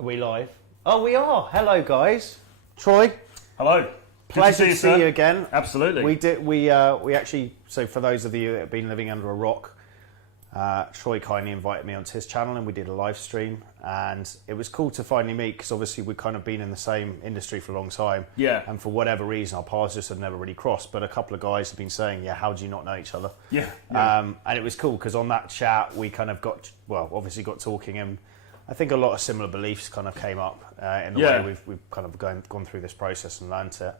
Are we live? Oh, we are. Hello, guys. Troy. Hello. Pleasure to see you again. Absolutely. We actually. So for those of you that have been living under a rock, Troy kindly invited me onto his channel, and we did a live stream. And it was cool to finally meet because obviously we've kind of been in the same industry for a long time. Yeah. And for whatever reason, our paths just had never really crossed. But a couple of guys have been saying, "Yeah, how do you not know each other?" Yeah. And it was cool because on that chat we kind of obviously got talking, and I think a lot of similar beliefs kind of came up in the way we've kind of gone through this process and learnt it.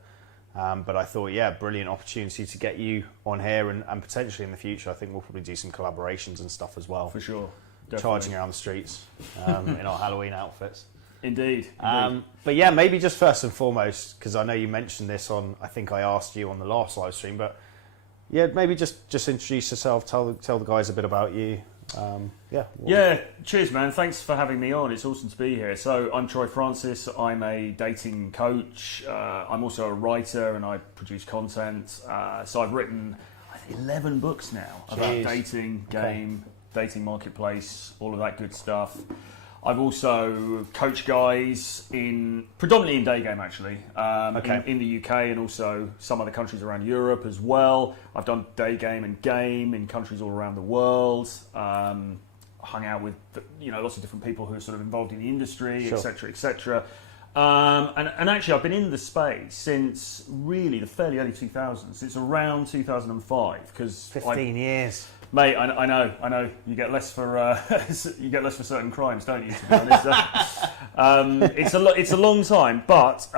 But I thought, brilliant opportunity to get you on here, and potentially in the future, I think we'll probably do some collaborations and stuff as well. For sure. Definitely. Charging around the streets in our Halloween outfits. Indeed. But yeah, maybe just first and foremost, because I know you mentioned this I think I asked you on the last live stream, but yeah, maybe just introduce yourself, tell the guys a bit about you. Cheers, man. Thanks for having me on. It's awesome to be here. So I'm Troy Francis. I'm a dating coach. I'm also a writer, and I produce content. So I've written 11 books now about dating, game, dating marketplace, all of that good stuff. I've also coached guys predominantly in day game, actually, in the UK and also some other countries around Europe as well. I've done day game and game in countries all around the world. Hung out with lots of different people who are sort of involved in the industry, etc., etc. And actually, I've been in the space since really the fairly early 2000s. Since around 2005, because 15 years. Mate, I know. You get less for certain crimes, don't you? To be honest, it's a long time, but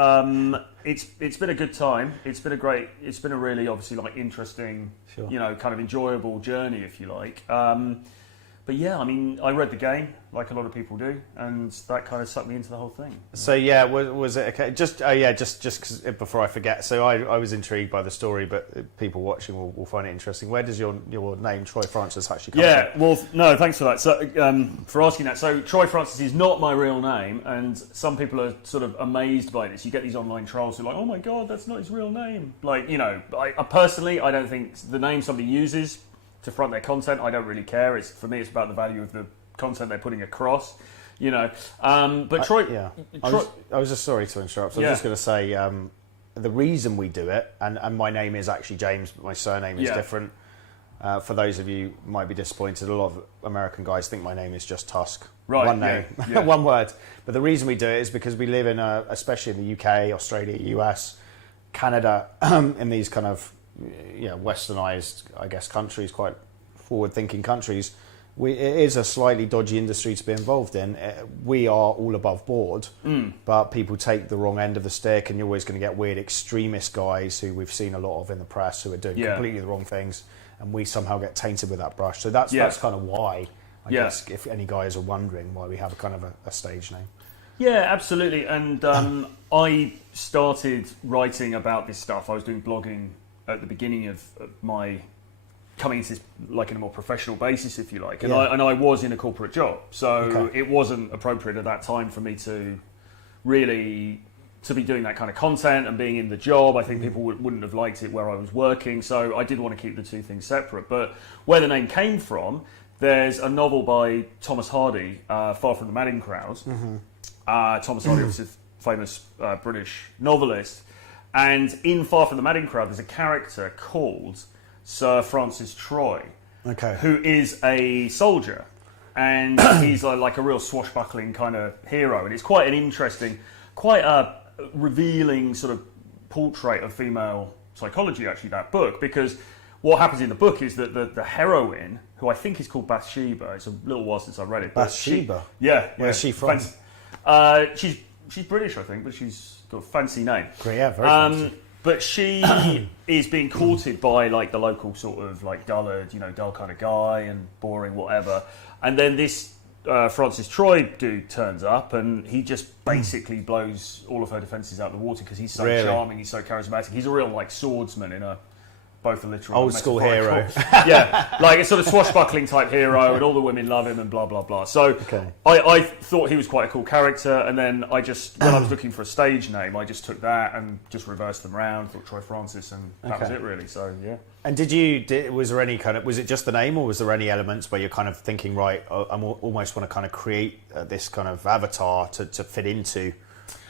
it's been a good time. It's been a really obviously interesting, kind of enjoyable journey, if you like. But yeah, I mean, I read the game like a lot of people do, and that kind of sucked me into the whole thing. So yeah, was it okay? Just cause, before I forget. So I was intrigued by the story, but people watching will find it interesting. Where does your name Troy Francis actually come from? Yeah, well, no, thanks for that. So for asking that. So Troy Francis is not my real name, and some people are sort of amazed by this. You get these online trolls who are like, "Oh my god, that's not his real name." Like, I personally, I don't think the name somebody uses to front their content, I don't really care. For me, it's about the value of the content they're putting across, But Troy, I was just sorry to interrupt. So I was just going to say the reason we do it, and my name is actually James, but my surname is different. For those of you who might be disappointed, a lot of American guys think my name is just Tusk. Right, one name, one word. But the reason we do it is because we live in, especially in the UK, Australia, US, Canada, in these kind of westernized, I guess, countries, quite forward-thinking countries. It is a slightly dodgy industry to be involved in. We are all above board, but people take the wrong end of the stick, and you're always going to get weird extremist guys who we've seen a lot of in the press who are doing completely the wrong things, and we somehow get tainted with that brush. So that's kind of why, I guess, if any guys are wondering why we have a kind of a stage name. Yeah, absolutely. And I started writing about this stuff. I was doing blogging at the beginning of my coming into this like in a more professional basis, if you like, and I was in a corporate job, so it wasn't appropriate at that time for me to really be doing that kind of content and being in the job. I think people wouldn't have liked it where I was working, so I did want to keep the two things separate. But where the name came from, there's a novel by Thomas Hardy, Far From the Madding Crowd. Thomas Hardy was a famous British novelist. And in Far From the Madding Crowd, there's a character called Sir Francis Troy, who is a soldier. And he's like a real swashbuckling kind of hero. And it's quite an interesting, quite a revealing sort of portrait of female psychology, actually, that book. Because what happens in the book is that the heroine, who I think is called Bathsheba, it's a little while since I read it. Bathsheba? Where's she from? She's British, I think, but she's got a fancy name. Great, yeah, very fancy. But she is being courted by like the local sort of like dullard, dull kind of guy and boring, whatever. And then this Francis Troy dude turns up, and he just basically blows all of her defences out of the water because he's so charming, he's so charismatic. He's a real like swordsman in a both the literal and old school hero. Yeah, like a sort of swashbuckling type hero, and all the women love him, and blah blah blah. So I thought he was quite a cool character, and then I just, when I was looking for a stage name, I just took that and just reversed them around. Thought Troy Francis, and that was it really. So yeah. And was there any kind of, was it just the name, or was there any elements where you're kind of thinking, right, I almost want to kind of create this kind of avatar to fit into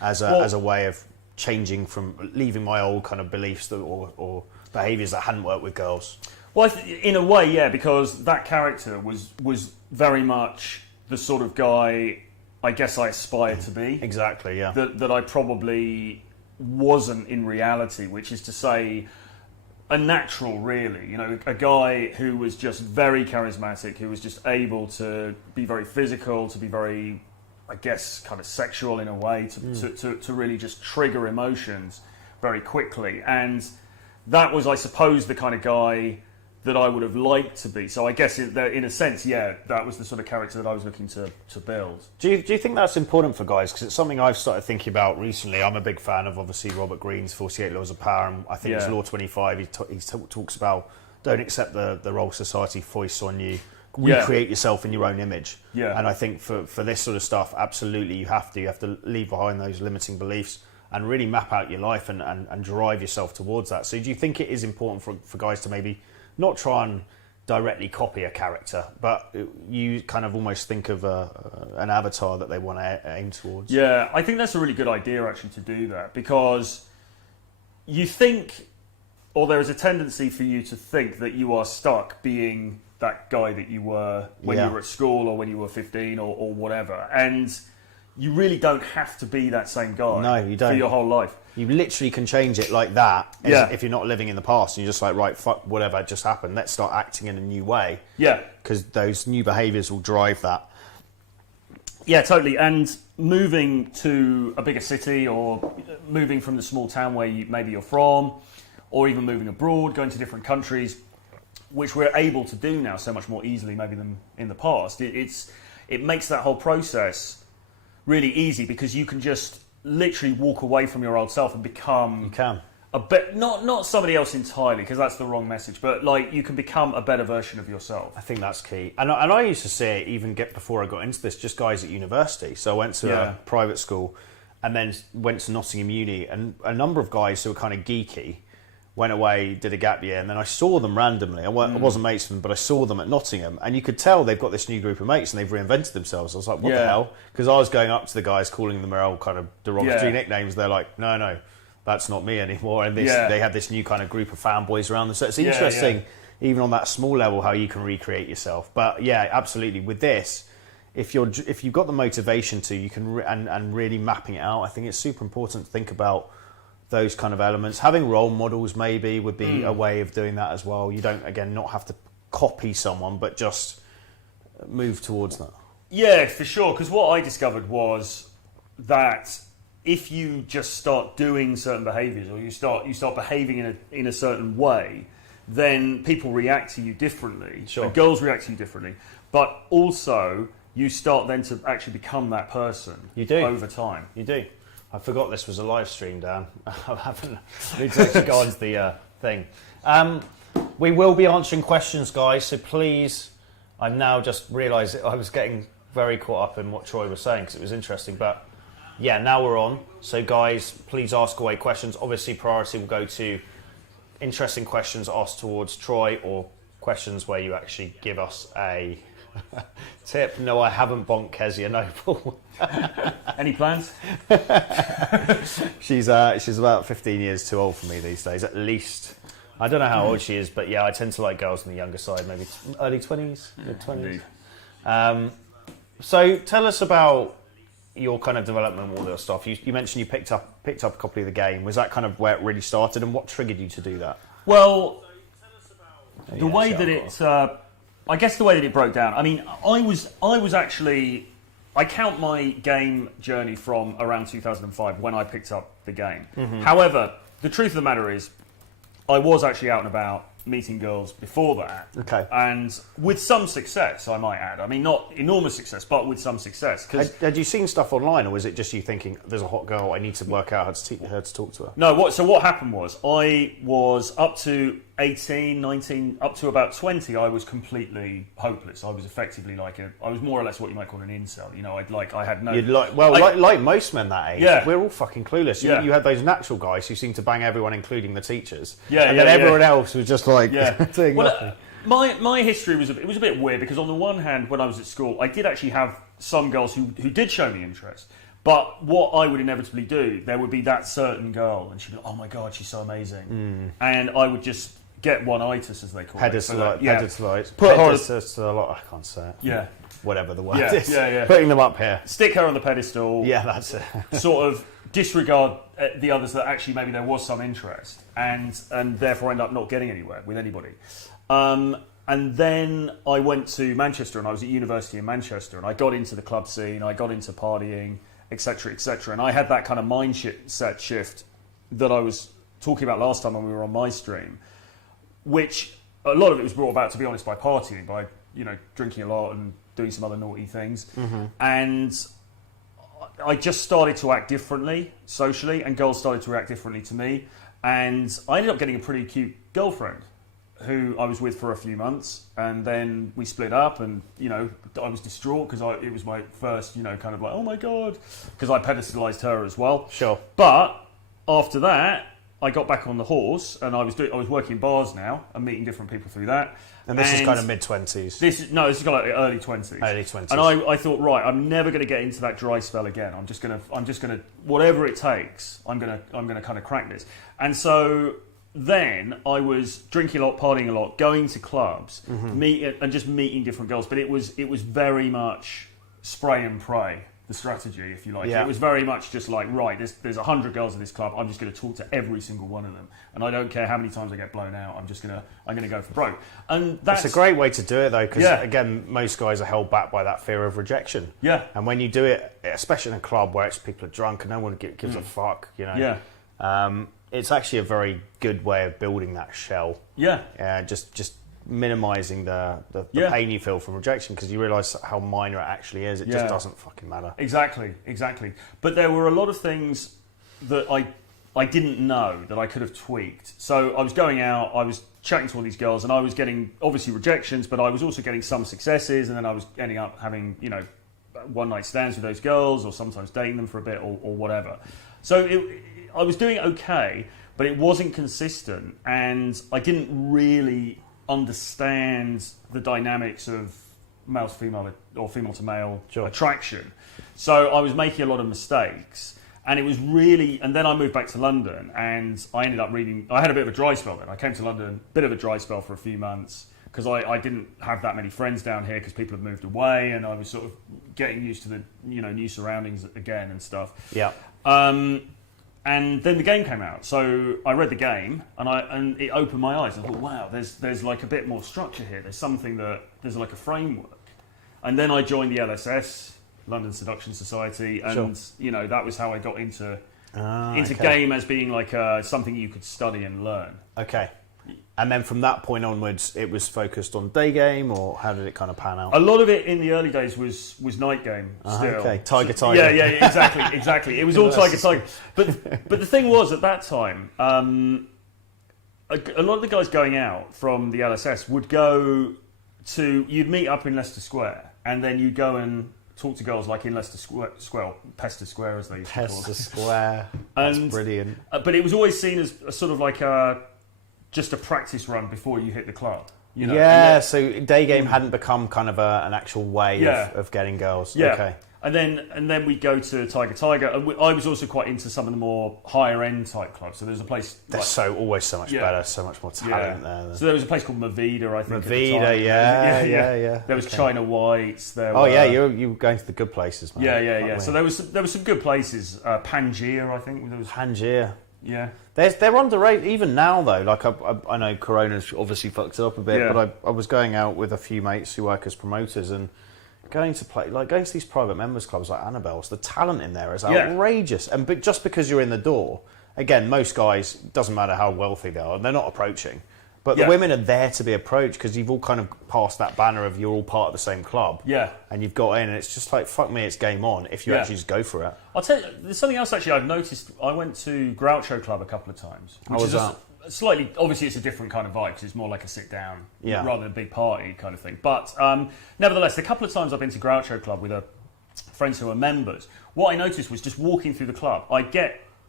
as a way of changing from leaving my old kind of beliefs or behaviours that hadn't worked with girls? Well, in a way, yeah, because that character was very much the sort of guy I guess I aspired to be. Exactly, yeah. That I probably wasn't in reality, which is to say a natural, really. You know, a guy who was just very charismatic, who was just able to be very physical, to be very, I guess, kind of sexual in a way, to really just trigger emotions very quickly. And that was, I suppose, the kind of guy that I would have liked to be. So I guess in a sense, yeah, that was the sort of character that I was looking to build. Do you think that's important for guys? Because it's something I've started thinking about recently. I'm a big fan of, obviously, Robert Greene's 48 Laws of Power, and I think it's Law 25. He talks about don't accept the role society foists on you. Recreate yourself in your own image. Yeah. And I think for this sort of stuff, absolutely, you have to leave behind those limiting beliefs and really map out your life and drive yourself towards that. So do you think it is important for guys to maybe not try and directly copy a character, but you kind of almost think of an avatar that they want to aim towards? Yeah, I think that's a really good idea, actually, to do that, because you think, or there is a tendency for you to think that you are stuck being that guy that you were when you were at school or when you were 15 or whatever. And you really don't have to be that same guy. No, you don't. For your whole life. You literally can change it like that if you're not living in the past. And you're just like, right, fuck whatever just happened. Let's start acting in a new way. Yeah. Because those new behaviours will drive that. Yeah, totally. And moving to a bigger city, or moving from the small town where maybe you're from, or even moving abroad, going to different countries, which we're able to do now so much more easily maybe than in the past. It makes that whole process really easy, because you can just literally walk away from your old self and become a bit, not somebody else entirely, because that's the wrong message, but like you can become a better version of yourself. I think that's key. And I used to see it even before I got into this, just guys at university. So I went to a private school and then went to Nottingham Uni, and a number of guys who were kind of geeky went away, did a gap year, and then I saw them randomly. I wasn't mates with them, but I saw them at Nottingham, and you could tell they've got this new group of mates and they've reinvented themselves. I was like, what the hell? Because I was going up to the guys, calling them their old kind of derogatory nicknames. They're like, no, that's not me anymore. And they had this new kind of group of fanboys around them. So it's interesting, even on that small level, how you can recreate yourself. But yeah, absolutely. With this, if you've got the motivation to, you can and really mapping it out. I think it's super important to think about those kind of elements. Having role models maybe would be a way of doing that as well. You don't, again, not have to copy someone, but just move towards that. Yeah, for sure. Because what I discovered was that if you just start doing certain behaviours, or you start behaving in a certain way, then people react to you differently. Sure. And girls react to you differently. But also, you start then to actually become that person. You do. Over time. You do. I forgot this was a live stream, Dan. I haven't. I need to actually go on to the thing. We will be answering questions, guys, so please. I've now just realised I was getting very caught up in what Troy was saying because it was interesting. But yeah, now we're on. So, guys, please ask away questions. Obviously, priority will go to interesting questions asked towards Troy, or questions where you actually give us a tip. No, I haven't bonked Kezia Noble. Any plans? She's about 15 years too old for me these days, at least. I don't know how old she is, but yeah, I tend to like girls on the younger side, maybe early 20s, mid 20s. So tell us about your kind of development and all that stuff. You mentioned you picked up a copy of the game. Was that kind of where it really started, and what triggered you to do that? Well, the way that it broke down. I mean, I was actually. I count my game journey from around 2005 when I picked up the game. Mm-hmm. However, the truth of the matter is, I was actually out and about meeting girls before that. Okay. And with some success, I might add. I mean, not enormous success, but with some success. Had you seen stuff online, or was it just you thinking, there's a hot girl, I need to work out how to talk to her? No, so what happened was, I was up to 18, 19, up to about 20, I was completely hopeless. I was effectively I was more or less what you might call an incel. You know, I had no... like most men that age, yeah. we're all fucking clueless. Yeah. You had those natural guys who seemed to bang everyone, including the teachers. Yeah, and then everyone else was just like doing nothing. My history was a bit weird because on the one hand, when I was at school, I did actually have some girls who did show me interest. But what I would inevitably do, there would be that certain girl, and she'd be like, oh my God, she's so amazing. And I would just get one-itis, as they call it. Pedestalize. I can't say it. Yeah. Whatever the word is. Yeah. Putting them up here. Stick her on the pedestal. Yeah, that's it. Sort of disregard the others that actually maybe there was some interest, and therefore end up not getting anywhere with anybody. And then I went to Manchester, and I was at university in Manchester, and I got into the club scene, I got into partying, etc., etc. And I had that kind of mindset shift that I was talking about last time when we were on my stream, which a lot of it was brought about, to be honest, by partying, by drinking a lot and doing some other naughty things. And I just started to act differently socially, and girls started to react differently to me. And I ended up getting a pretty cute girlfriend who I was with for a few months, and then we split up, and I was distraught because it was my first kind of like, oh my God, because I pedestalized her as well. Sure. But after that, I got back on the horse, and I was working bars now and meeting different people through that. And this is kind of mid-20s. This is kind of like early 20s. Early 20s. And I thought, right, I'm never going to get into that dry spell again. I'm just gonna whatever it takes. I'm gonna kind of crack this. And so then I was drinking a lot, partying a lot, going to clubs, just meeting different girls. But it was very much spray and pray, the strategy, if you like. Yeah. It was very much just like, right, there's 100 girls at this club. I'm just going to talk to every single one of them, and I don't care how many times I get blown out. I'm going to go for broke. And that's a great way to do it, though, because again, most guys are held back by that fear of rejection. Yeah. And when you do it, especially in a club where people are drunk and no one gives a fuck, Yeah. It's actually a very good way of building that shell. Yeah. Just minimising the pain you feel from rejection, because you realise how minor it actually is. It just doesn't fucking matter. Exactly. But there were a lot of things that I didn't know that I could have tweaked. So I was going out, I was chatting to all these girls, and I was getting obviously rejections, but I was also getting some successes, and then I was ending up having one night stands with those girls, or sometimes dating them for a bit, or whatever. So I was doing okay, but it wasn't consistent, and I didn't really understand the dynamics of male to female or female to male attraction. So I was making a lot of mistakes, and it was really... And then I moved back to London, and I ended up reading... I had a bit of a dry spell then. I came to London, bit of a dry spell for a few months, because I didn't have that many friends down here because people had moved away, and I was sort of getting used to the new surroundings again and stuff. Yeah. And then the game came out, so I read the game, and it opened my eyes. I thought, wow, there's like a bit more structure here. There's like a framework. And then I joined the LSS, London Seduction Society, and that was how I got into game as being like something you could study and learn. Okay. And then from that point onwards, it was focused on day game, or how did it kind of pan out? A lot of it in the early days was night game still. Okay, Tiger. Yeah, exactly. It was all Tiger. But the thing was, at that time, a lot of the guys going out from the LSS would go to... You'd meet up in Leicester Square, and then you'd go and talk to girls like in Leicester Square, Pester Square as they used to call it. Pester Square, that's brilliant. But it was always seen as a sort of like just a practice run before you hit the club. So day game hadn't become kind of an actual way of getting girls. Yeah. Okay. And then we'd go to Tiger. And I was also quite into some of the more higher end type clubs. So there's a place... They're always so much better, so much more talent there. So there was a place called Mavida, I think. Mavida, yeah. There was China Whites. You were going to the good places, man. Yeah. So there was some good places. Pangaea, I think. There was Pangaea. Yeah. They're underrated even now though. Like I know Corona's obviously fucked it up a bit, but I was going out with a few mates who work as promoters and going to these private members clubs like Annabelle's. The talent in there is outrageous, but just because you're in the door, again, most guys, doesn't matter how wealthy they are, they're not approaching. But the women are there to be approached because you've all kind of passed that banner of you're all part of the same club. Yeah. And you've got in, and it's just like, fuck me, it's game on if you actually just go for it. I'll tell you, there's something else actually I've noticed. I went to Groucho Club a couple of times. How was that? slightly, obviously it's a different kind of vibe because it's more like a sit down rather than a big party kind of thing. But nevertheless, the couple of times I've been to Groucho Club with friends who are members, what I noticed was just walking through the club,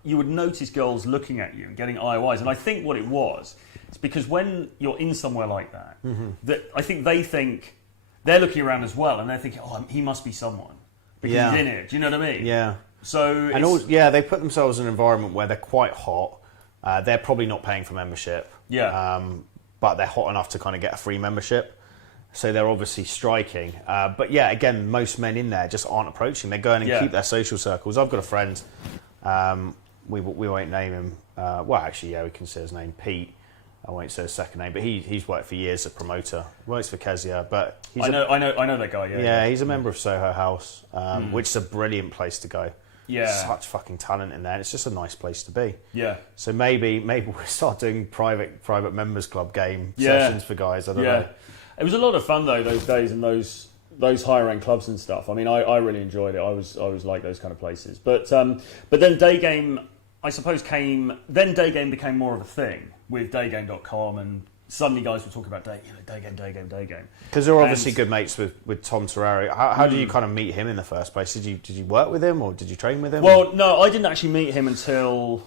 you would notice girls looking at you and getting IOIs. And I think what it was, is because when you're in somewhere like that, that I think they're looking around as well and they're thinking, oh, he must be someone because he's in it. Do you know what I mean? Yeah. So they put themselves in an environment where they're quite hot. They're probably not paying for membership. Yeah. But they're hot enough to kind of get a free membership. So they're obviously striking. But yeah, again, most men in there just aren't approaching. They're going and keep their social circles. I've got a friend, we won't name him. Well, actually, yeah, we can say his name, Pete. I won't say his second name, but he's worked for years as a promoter. Works for Kezia, but I know that guy. Yeah, he's a member of Soho House, which is a brilliant place to go. Yeah, such fucking talent in there. It's just a nice place to be. Yeah. So maybe we'll start doing private members club game sessions for guys. I don't know. It was a lot of fun though those days and those higher end clubs and stuff. I mean, I really enjoyed it. I was like those kind of places. But then day game, I suppose came. Then day game became more of a thing with daygame.com, and suddenly guys were talking about day game. Because they're obviously good mates with Tom Terrari. How did you kind of meet him in the first place? Did you work with him or did you train with him? Well, no, I didn't actually meet him until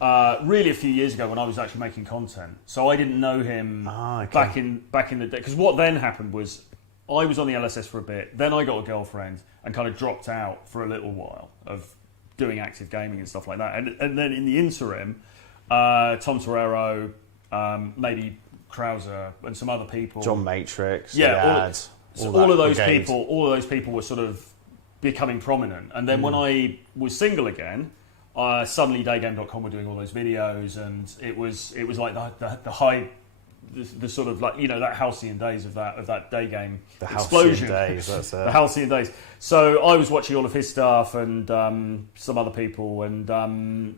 really a few years ago when I was actually making content. So I didn't know him back in the day. Because what then happened was I was on the LSS for a bit, then I got a girlfriend and kind of dropped out for a little while of doing active gaming and stuff like that. And then in the interim, Tom Torero, maybe Krauser and some other people, John Matrix, all of those people were sort of becoming prominent. And then when I was single again, suddenly daygame.com were doing all those videos, and it was like the high, the sort of like, you know, that halcyon days of that day game explosion. Days, that's the halcyon days. So I was watching all of his stuff and some other people, and then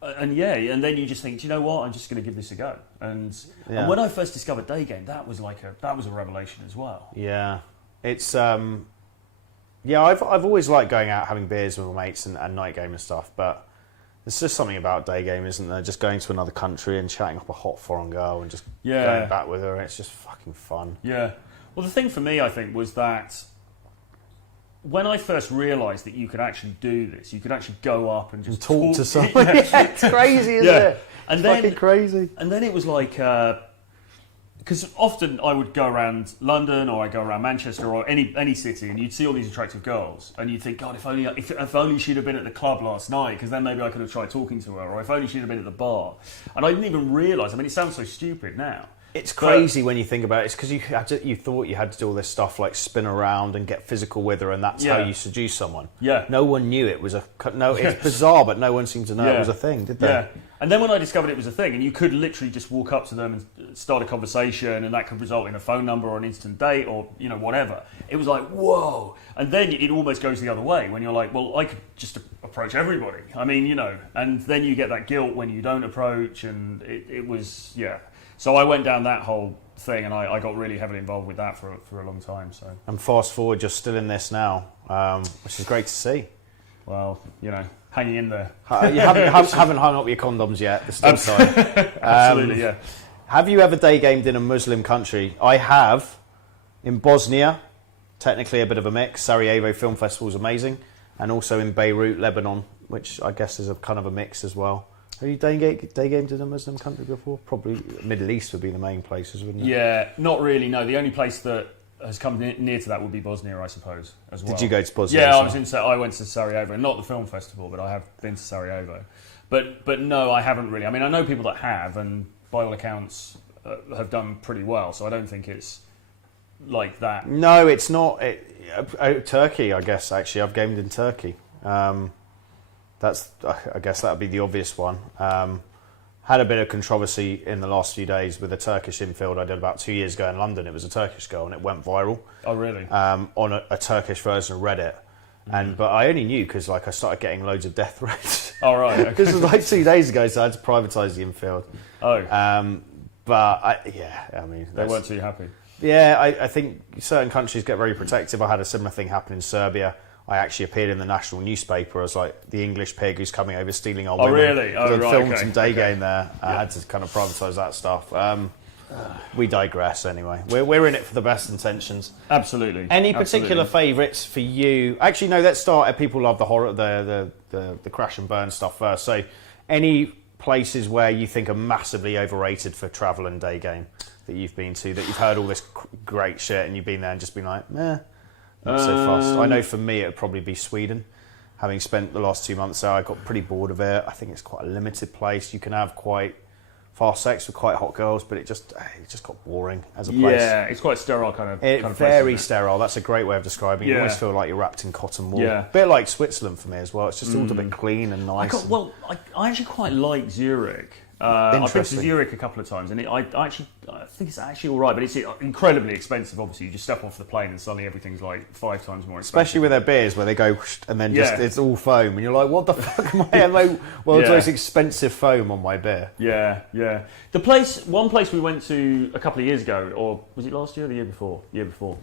you just think, do you know what? I'm just going to give this a go. And when I first discovered day game, that was a revelation as well. Yeah, it's I've always liked going out having beers with my mates and night game and stuff, but there's just something about day game, isn't there? Just going to another country and chatting up a hot foreign girl and just going back with her, and it's just fucking fun. Yeah. Well, the thing for me, I think, was that when I first realised that you could actually do this, you could actually go up and just talk to someone. It's crazy, isn't it? And then, fucking crazy. And then it was like, because often I would go around London or I go around Manchester or any city, and you'd see all these attractive girls, and you'd think, God, if only she'd have been at the club last night, because then maybe I could have tried talking to her, or if only she'd have been at the bar. And I didn't even realise. I mean, it sounds so stupid now. It's crazy when you think about it. It's because you thought you had to do all this stuff like spin around and get physical with her, and that's how you seduce someone. Yeah. No one knew it was it's bizarre, but no one seemed to know it was a thing, did they? Yeah. And then when I discovered it was a thing, and you could literally just walk up to them and start a conversation, and that could result in a phone number or an instant date or, you know, whatever. It was like, whoa. And then it almost goes the other way when you're like, well, I could just approach everybody. I mean, you know, and then you get that guilt when you don't approach, and it was, So I went down that whole thing, and I got really heavily involved with that for a long time. So. And fast forward, you're still in this now, which is great to see. Well, you know, hanging in there. You haven't hung up your condoms yet. There's still time. Absolutely, yeah. Have you ever day gamed in a Muslim country? I have. In Bosnia, technically a bit of a mix. Sarajevo Film Festival is amazing. And also in Beirut, Lebanon, which I guess is a kind of a mix as well. Have you day gamed in a Muslim country before? Probably Middle East would be the main places, wouldn't it? Yeah, not really, no. The only place that has come near to that would be Bosnia, I suppose, as well. Did you go to Bosnia? Yeah, I went to Sarajevo. Not the film festival, but I have been to Sarajevo. But no, I haven't really. I mean, I know people that have, and by all accounts have done pretty well, so I don't think it's like that. No, it's not. Turkey, I guess, actually. I've gamed in Turkey. I guess that would be the obvious one. Had a bit of controversy in the last few days with a Turkish infield I did about 2 years ago in London. It was a Turkish girl, and it went viral. Oh, really? On a Turkish version of Reddit. But I only knew because I started getting loads of death threats. Oh, right. Okay. This was like 2 days ago, so I had to privatise the infield. Oh. They weren't too happy. Yeah, I think certain countries get very protective. I had a similar thing happen in Serbia. I actually appeared in the national newspaper as like the English pig who's coming over stealing our Oh, women. really? Oh, I right, filmed okay, some day okay. game there. I had to kind of privatize that stuff. We digress anyway. We're in it for the best intentions. Absolutely. Any particular favourites for you? Actually, no. Let's start at people love the horror, the crash and burn stuff first. So, any places where you think are massively overrated for travel and day game that you've been to, that you've heard all this great shit and you've been there and just been like, meh, not so fast. I know for me it would probably be Sweden. Having spent the last 2 months there, I got pretty bored of it. I think it's quite a limited place. You can have quite fast sex with quite hot girls, but it just got boring as a place. Yeah, it's quite sterile kind of place, Very isn't it? sterile. That's a great way of describing it. You Yeah. always feel like you're wrapped in cotton wool. Yeah. A bit like Switzerland for me as well. It's just all a bit clean and nice. I actually quite like Zurich. I've been to Interesting. Zurich a couple of times, and I think it's actually all right, but it's incredibly expensive. Obviously, you just step off the plane, and suddenly everything's like 5 times more expensive. Especially with their beers, where they go whoosh, and then just Yeah. it's all foam, and you're like, "What the fuck am I? Am I world's Yeah. most expensive foam on my beer?" Yeah. One place we went to a couple of years ago, or was it last year or the year before? Year before,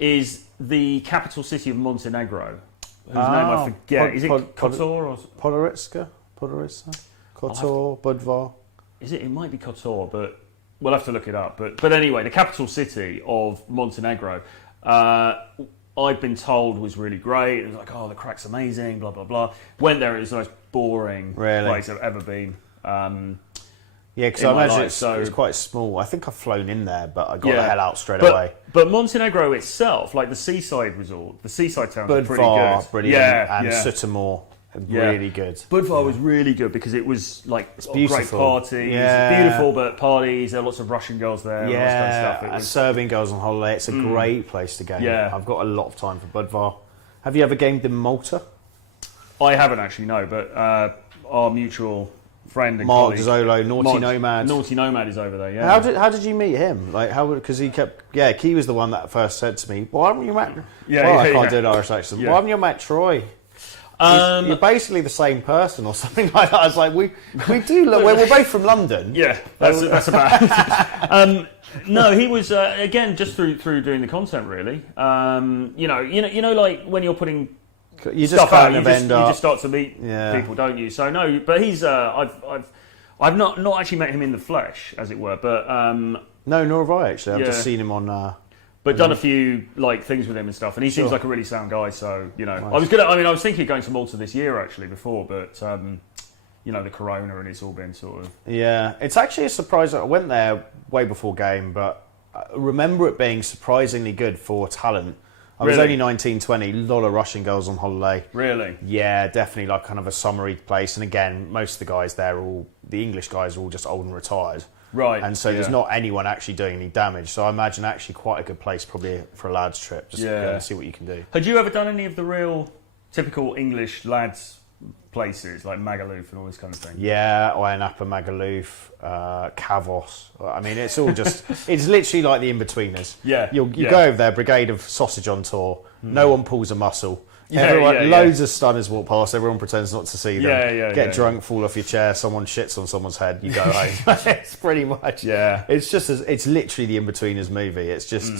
is the capital city of Montenegro, whose name I forget. Is it Kotor or Podgorica? Kotor, Budvar. is it? It might be Kotor, but we'll have to look it up. But anyway, the capital city of Montenegro, I've been told was really great. It was like, oh, the crack's amazing, blah blah blah. Went there, it was the most boring place I've ever been. Yeah, because in I my imagine life, it's quite small. I think I've flown in there, but I got the hell out straight away. But Montenegro itself, like the seaside resort, the seaside towns are pretty Budvar, good. brilliant, Yeah, and yeah. Sutomor, really good. Budvar was really good because it was like great beautiful. parties, Yeah. beautiful but parties. There were lots of Russian girls there, and all this kind of stuff. It was, Serbian girls on holiday. It's a great place to game. Yeah. I've got a lot of time for Budvar. Have you ever gamed in Malta? I haven't actually, no, but our mutual friend and Mark colleague, Zolo, Naughty Mark- Nomad. Naughty Nomad is over there. Yeah. How did you meet him? Like because he kept Key was the one that first said to me, "Why haven't you met?" I can't do an Irish accent. Yeah. Why haven't you met Troy? You're basically the same person or something like that. I was like, we do look. We're both from London. Yeah, that's about. No, he was again just through doing the content really. You know, like when you're putting You just stuff out, kind you of end up. just start to meet people, don't you? So no, but he's I've not actually met him in the flesh, as it were, but No, nor have I actually. I've just seen him on. but done a few like things with him and stuff, and he seems like a really sound guy. So Nice. I was thinking of going to Malta this year actually before, but the corona and it's all been sort of Yeah, it's actually a surprise. I went there way before game, but I remember it being surprisingly good for talent. I was Really? only 19, 20, a lot of Russian girls on holiday. really. Yeah, definitely like kind of a summery place. And again, most of the guys there the English guys are all just old and retired. Right. And so there's yeah. not anyone actually doing any damage. So I imagine actually quite a good place probably for a lads trip. Just go and see what you can do. Had you ever done any of the real typical English lads places like Magaluf and all this kind of thing? Yeah, Ayia Magaluf, Kavos. I mean, it's all just, it's literally like the in-betweeners. Yeah. You go over there, brigade of sausage on tour, no one pulls a muscle. Yeah, Everyone, loads of stunners walk past, everyone pretends not to see them. Yeah, Drunk, fall off your chair, someone shits on someone's head, you go home. It's pretty much, it's literally the in-betweeners movie. It's just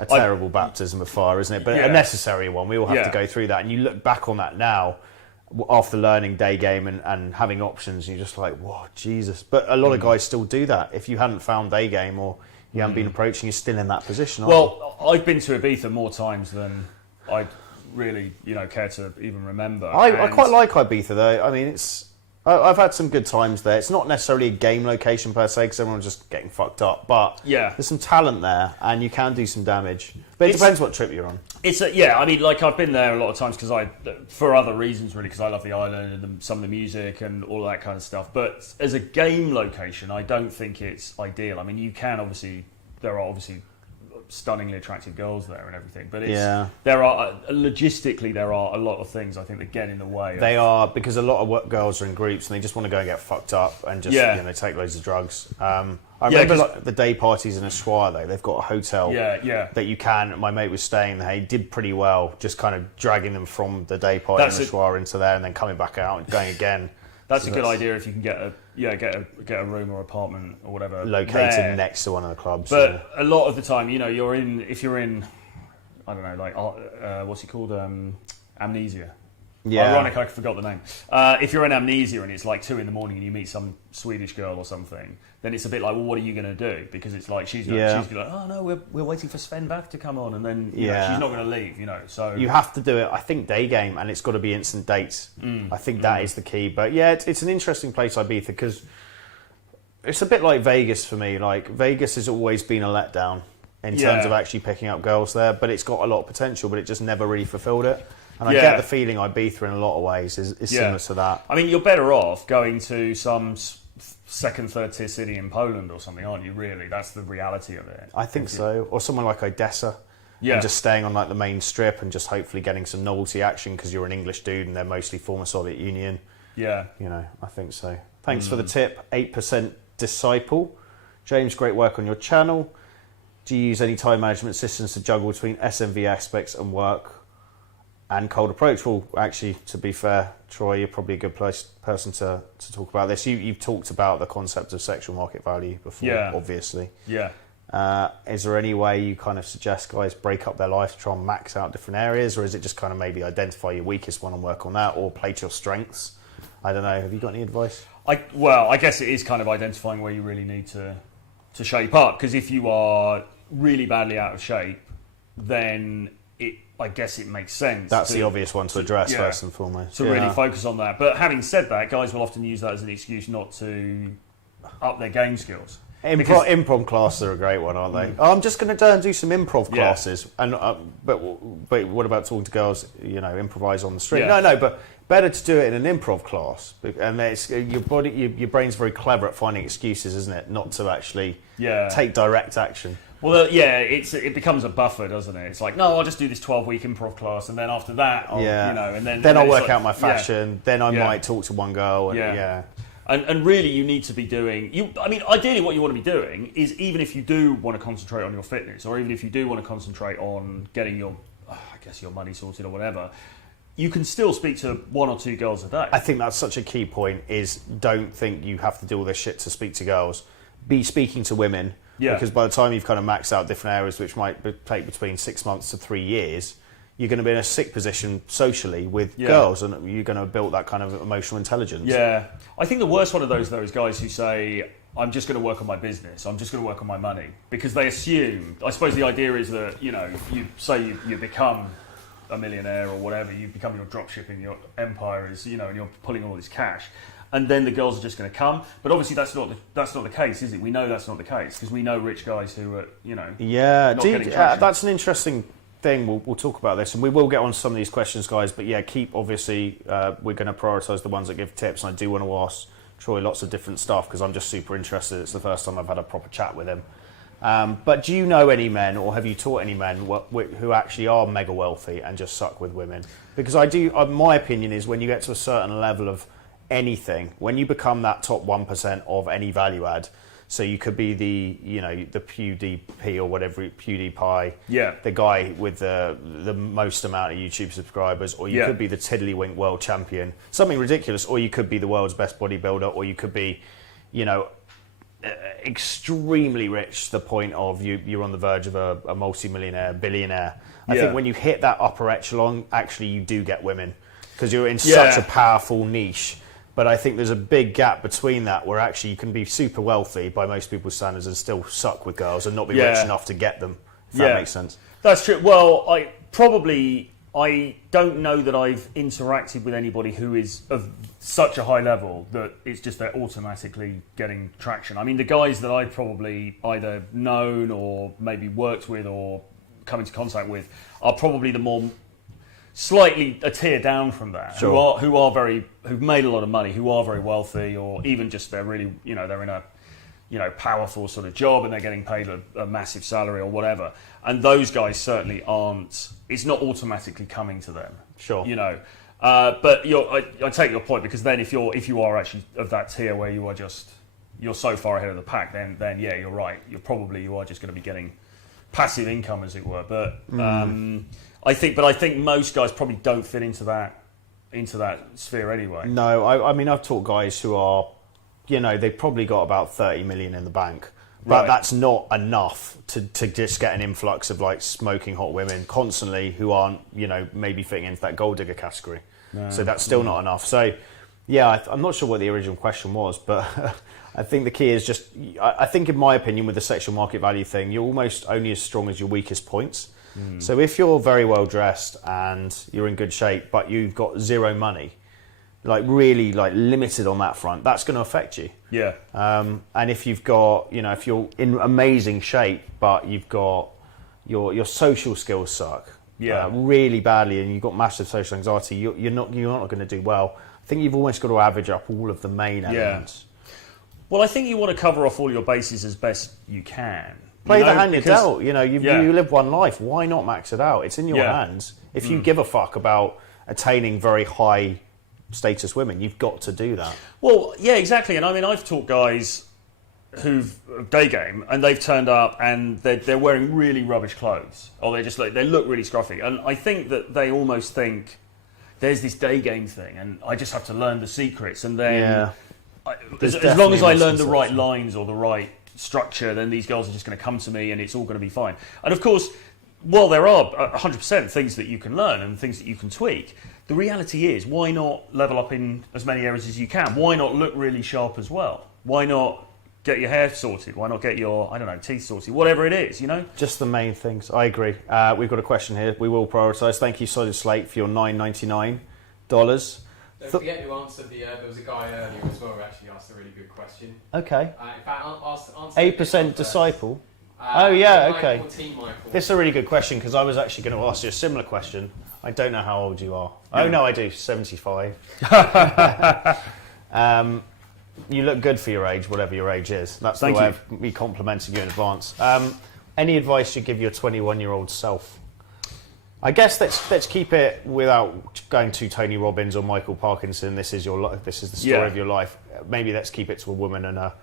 a terrible baptism of fire, isn't it? But a necessary one. We all have to go through that. And you look back on that now, after learning day game and having options, you're just like, whoa, Jesus. But a lot of guys still do that. If you hadn't found day game or you haven't been approaching, you're still in that position, aren't you? Well, I've been to Ibiza more times than I'd really, care to even remember. I quite like Ibiza, though. I mean, I've had some good times there. It's not necessarily a game location per se, because everyone's just getting fucked up. But there's some talent there, and you can do some damage. But it depends what trip you're on. I've been there a lot of times for other reasons, really, because I love the island and some of the music and all that kind of stuff. But as a game location, I don't think it's ideal. I mean, there are obviously stunningly attractive girls there and everything, but there are a lot of things I think that get in the way. They are, because a lot of girls are in groups and they just want to go and get fucked up and just take loads of drugs. I remember the day parties in Ushuaia, though. They've got a hotel that you can. My mate was staying there. He did pretty well, just kind of dragging them from the day party in Ushuaia into there and then coming back out and going again. That's a good idea if you can get a room or apartment or whatever located next to one of the clubs. But a lot of the time, if you're in I don't know, like what's it called? Amnesia. Yeah. Ironic, I forgot the name. If you're in Amnesia and it's like 2 a.m. and you meet some Swedish girl or something, then it's a bit like, well, what are you going to do? Because it's like she's gonna be like, oh no, we're waiting for Sven Bath to come on, and then you know, she's not going to leave. You know, so you have to do it. I think day game, and it's got to be instant dates. I think that is the key. But yeah, it's an interesting place, Ibiza, because it's a bit like Vegas for me. Like Vegas has always been a letdown in terms of actually picking up girls there, but it's got a lot of potential, but it just never really fulfilled it. And I get the feeling Ibiza in a lot of ways is similar to that. I mean, you're better off going to some second, third tier city in Poland or something, aren't you, really? That's the reality of it. I think so. Or somewhere like Odessa. And just staying on like the main strip and just hopefully getting some novelty action because you're an English dude and they're mostly former Soviet Union. Yeah. You know, I think so. Thanks for the tip. 8% Disciple. James, great work on your channel. Do you use any time management systems to juggle between SMV aspects and work and cold approach? Well, actually, to be fair, Troy, you're probably a good person to talk about this. You've talked about the concept of sexual market value before, obviously. Yeah. Is there any way you kind of suggest guys break up their life to try and max out different areas, or is it just kind of maybe identify your weakest one and work on that, or play to your strengths? I don't know. Have you got any advice? I guess it is kind of identifying where you really need to shape up, because if you are really badly out of shape, then I guess it makes sense. That's the obvious one to address first and foremost. To really focus on that. But having said that, guys will often use that as an excuse not to up their game skills. Improv classes are a great one, aren't they? Oh, I'm just going to go and do some improv classes. And but what about talking to girls? You know, improvise on the street. No, but better to do it in an improv class. And it's, your brain's very clever at finding excuses, isn't it? Not to actually take direct action. Well, it becomes a buffer, doesn't it? It's like, no, I'll just do this 12-week improv class, and then after that, I'll, you know, and then I'll work out my fashion. Then I might talk to one girl. And, And really, you need to be doing. I mean, ideally, what you want to be doing is, even if you do want to concentrate on your fitness, or even if you do want to concentrate on getting your money sorted or whatever, you can still speak to 1 or 2 girls a day. I think that's such a key point. Is don't think you have to do all this shit to speak to girls. Be speaking to women. Yeah. Because by the time you've kind of maxed out different areas, which might take between 6 months to 3 years, you're going to be in a sick position socially with girls, and you're going to build that kind of emotional intelligence. Yeah. I think the worst one of those, though, is guys who say, I'm just going to work on my business, I'm just going to work on my money. Because they assume, I suppose the idea is that, you know, you say you become a millionaire or whatever, you become your dropshipping, your empire is, you know, and you're pulling all this cash. And then the girls are just going to come, but obviously that's not the case, is it? We know that's not the case because we know rich guys who are, you know, not getting traction. That's an interesting thing. We'll talk about this, and we will get on some of these questions, guys. But keep obviously we're going to prioritise the ones that give tips, and I do want to ask Troy lots of different stuff because I'm just super interested. It's the first time I've had a proper chat with him. But do you know any men, or have you taught any men who actually are mega wealthy and just suck with women? Because I do. My opinion is when you get to a certain level of anything, when you become that top 1% of any value add, so you could be the PewDiePie or whatever, PewDiePie, the guy with the most amount of YouTube subscribers, or you could be the Tiddlywink world champion, something ridiculous, or you could be the world's best bodybuilder, or you could be, you know, extremely rich to the point of you're on the verge of a multi-millionaire, billionaire. I think when you hit that upper echelon, actually you do get women because you're in such a powerful niche. But I think there's a big gap between that where actually you can be super wealthy by most people's standards and still suck with girls and not be rich enough to get them, if that makes sense. That's true. Well, I don't know that I've interacted with anybody who is of such a high level that it's just they're automatically getting traction. I mean, the guys that I've probably either known or maybe worked with or come into contact with are probably the more slightly a tier down from that, who've made a lot of money, who are very wealthy, or even just they're really, you know, they're in a, you know, powerful sort of job and they're getting paid a massive salary or whatever. And those guys certainly aren't. It's not automatically coming to them. Sure. You know, but I take your point, because then if you are actually of that tier where you're so far ahead of the pack, then you're right. You are just going to be getting passive income, as it were. But I think most guys probably don't fit into that sphere anyway. No, I mean I've taught guys who are, you know, they've probably got about 30 million in the bank, But that's not enough to just get an influx of like smoking hot women constantly who aren't, you know, maybe fitting into that gold digger category. No. So that's still not enough. So, yeah, I'm not sure what the original question was, but I think the key is just, I think in my opinion with the sexual market value thing, you're almost only as strong as your weakest points. So if you're very well dressed and you're in good shape, but you've got zero money, like really like limited on that front, that's going to affect you. Yeah. And if you've got, you know, if you're in amazing shape, but you've got your social skills suck really badly, and you've got massive social anxiety, you're not going to do well. I think you've almost got to average up all of the main elements. Well, I think you want to cover off all your bases as best you can. Play the hand you're dealt. You know, you live one life. Why not max it out? It's in your hands. If you give a fuck about attaining very high status women, you've got to do that. Well, yeah, exactly. And I mean, I've taught guys who've day game and they've turned up and they're wearing really rubbish clothes, or they just like they look really scruffy. And I think that they almost think there's this day game thing, and I just have to learn the secrets, and then as long as I learn the right lines or the right structure, then these girls are just going to come to me and it's all going to be fine. And of course, while there are 100% things that you can learn and things that you can tweak, the reality is, why not level up in as many areas as you can? Why not look really sharp as well? Why not get your hair sorted? Why not get your, I don't know, teeth sorted? Whatever it is, you know? Just the main things. I agree. We've got a question here. We will prioritise. Thank you, Solid Slate, for your $9.99. Don't forget who answered there was a guy earlier as well who actually asked a really good question. Okay. In fact, answer 8% disciple. Okay. Michael. This is a really good question, because I was actually going to ask you a similar question. I don't know how old you are. Oh, no, I do. 75. You look good for your age, whatever your age is. That's the way of me complimenting you in advance. Any advice you give your 21-year-old self? I guess let's keep it without going to Tony Robbins or Michael Parkinson. This is your life. This is the story of your life. Maybe let's keep it to a woman and a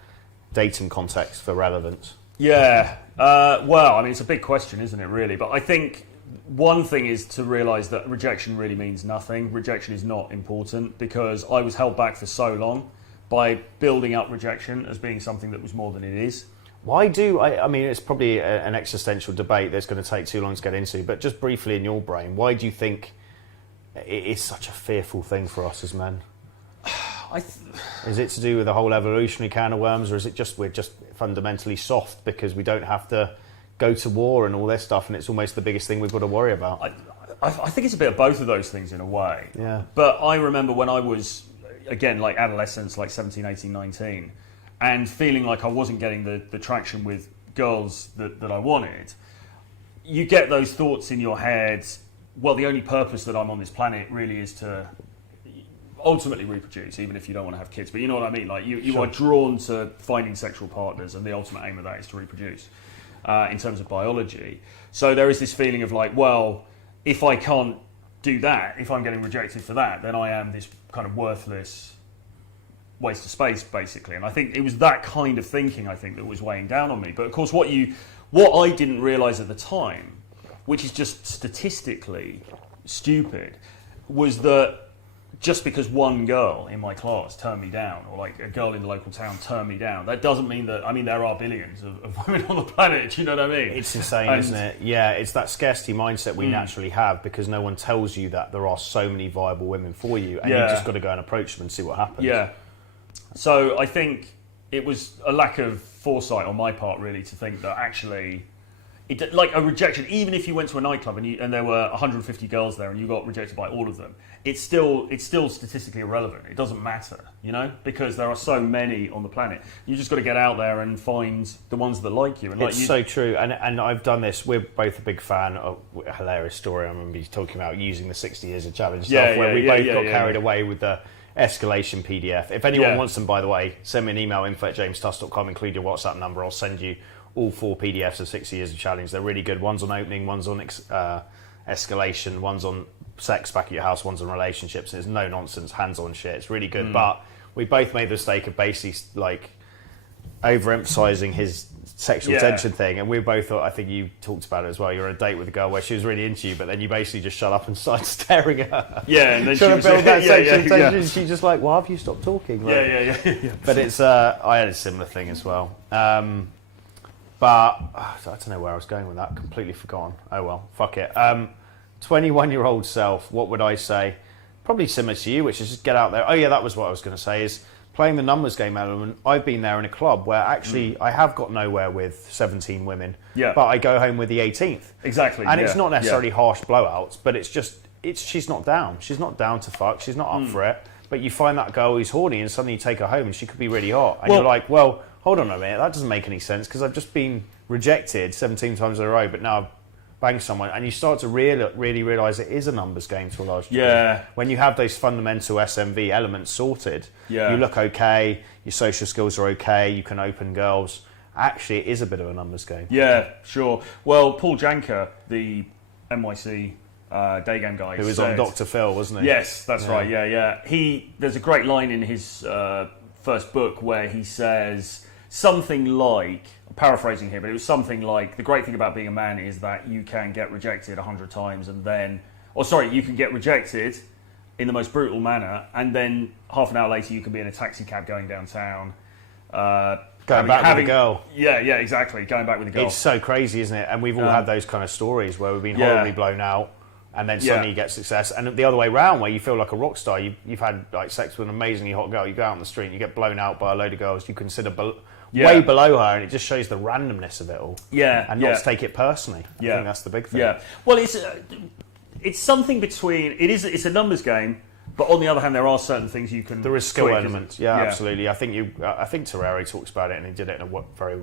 dating context for relevance. Yeah. Well, I mean, it's a big question, isn't it, really? But I think one thing is to realise that rejection really means nothing. Rejection is not important, because I was held back for so long by building up rejection as being something that was more than it is. Why do I mean, it's probably an existential debate that's going to take too long to get into, but just briefly in your brain, why do you think it is such a fearful thing for us as men? Is it to do with the whole evolutionary can of worms, or is it just we're just fundamentally soft because we don't have to go to war and all this stuff, and it's almost the biggest thing we've got to worry about? I think it's a bit of both of those things in a way. Yeah. But I remember when I was, again, like adolescence, like 17, 18, 19, and feeling like I wasn't getting the traction with girls that I wanted, you get those thoughts in your head, well, the only purpose that I'm on this planet really is to ultimately reproduce, even if you don't want to have kids. But you know what I mean? Like you are drawn to finding sexual partners, and the ultimate aim of that is to reproduce in terms of biology. So there is this feeling of like, well, if I can't do that, if I'm getting rejected for that, then I am this kind of worthless waste of space, basically. And I think it was that kind of thinking, I think, that was weighing down on me. But of course, what I didn't realise at the time, which is just statistically stupid, was that just because one girl in my class turned me down, or like a girl in the local town turned me down, that doesn't mean that, I mean, there are billions of women on the planet, do you know what I mean? It's insane, isn't it? Yeah, it's that scarcity mindset we naturally have, because no one tells you that there are so many viable women for you, and you've just got to go and approach them and see what happens. Yeah. So I think it was a lack of foresight on my part, really, to think that actually, like a rejection, even if you went to a nightclub and there were 150 girls there and you got rejected by all of them, it's still statistically irrelevant. It doesn't matter, you know, because there are so many on the planet. You just got to get out there and find the ones that like you. And it's so true. And I've done this. We're both a big fan of a hilarious story. I remember you talking about using the 60 years of challenge stuff, where we both got carried away with the escalation PDF. If anyone wants them, by the way, send me an email, info@jamestusk.com, include your WhatsApp number. I'll send you all 4 PDFs of 60 years of challenge. They're really good. One's on opening, one's on escalation, one's on sex back at your house, one's on relationships. And it's no nonsense, hands-on shit. It's really good. But we both made the mistake of basically like overemphasizing his sexual tension thing, and we both thought, I think you talked about it as well, you're on a date with a girl where she was really into you, but then you basically just shut up and started staring at her. Yeah, and then trying to build that sexual tension. She's just like, why have you stopped talking? Like, yeah. But it's I had a similar thing as well. But I don't know where I was going with that. Completely forgotten. Oh well, fuck it. 21-year-old self, what would I say? Probably similar to you, which is just get out there. Oh yeah, that was what I was going to say, is playing the numbers game element. I've been there in a club where actually I have got nowhere with 17 women, but I go home with the 18th. Exactly. And it's not necessarily harsh blowouts, but it's just, she's not down. She's not down to fuck. She's not up for it. But you find that girl who's horny and suddenly you take her home and she could be really hot. And you're like, well, hold on a minute, that doesn't make any sense because I've just been rejected 17 times in a row, but now I've banged someone. And you start to really realise it is a numbers game to a large degree. Yeah. When you have those fundamental SMV elements sorted, you look okay, your social skills are okay, you can open girls. Actually, it is a bit of a numbers game. Yeah, sure. Well, Paul Janker, the NYC day game guy, who was on Dr. Phil, wasn't he? Yes, that's right. Yeah. There's a great line in his first book where he says something like, I'm paraphrasing here, but it was something like, the great thing about being a man is that you can get rejected 100 times and then, you can get rejected in the most brutal manner, and then half an hour later you can be in a taxi cab going downtown. Going back with a girl. Yeah, exactly. Going back with a girl. It's so crazy, isn't it? And we've all had those kind of stories where we've been horribly blown out, and then suddenly you get success. And the other way around, where you feel like a rock star, you've had like sex with an amazingly hot girl, you go out on the street and you get blown out by a load of girls you consider way below her, and it just shows the randomness of it all. And not to take it personally. I think that's the big thing. Yeah. Well, it's something between, it's a numbers game, but on the other hand, there are certain things you can. There is skill elements. Yeah, absolutely. I think Terreri talks about it, and he did it in a very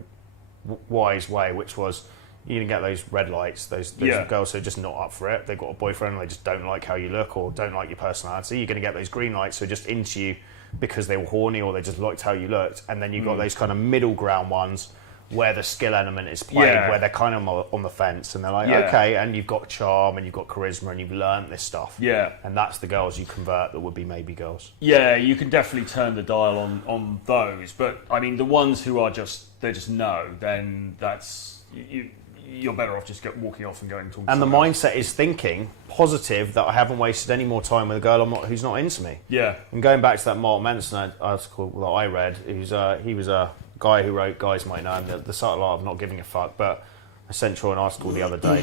wise way, which was, you're going to get those red lights, those girls who are just not up for it. They've got a boyfriend and they just don't like how you look or don't like your personality. You're going to get those green lights who are just into you because they were horny or they just liked how you looked. And then you've got those kind of middle ground ones where the skill element is played, where they're kind of on the fence and they're like, okay, and you've got charm and you've got charisma and you've learned this stuff. Yeah. And that's the girls you convert that would be maybe girls. Yeah, you can definitely turn the dial on those. But, I mean, the ones who are they're just no, then that's... You're better off just walking off and going to talk to And the someone mindset is thinking positive, that I haven't wasted any more time with a girl who's not into me. Yeah. And going back to that Mark Manson article that I read, he was a guy who wrote, guys might know him, The Subtle Art of Not Giving a Fuck, but I sent you an article the other day,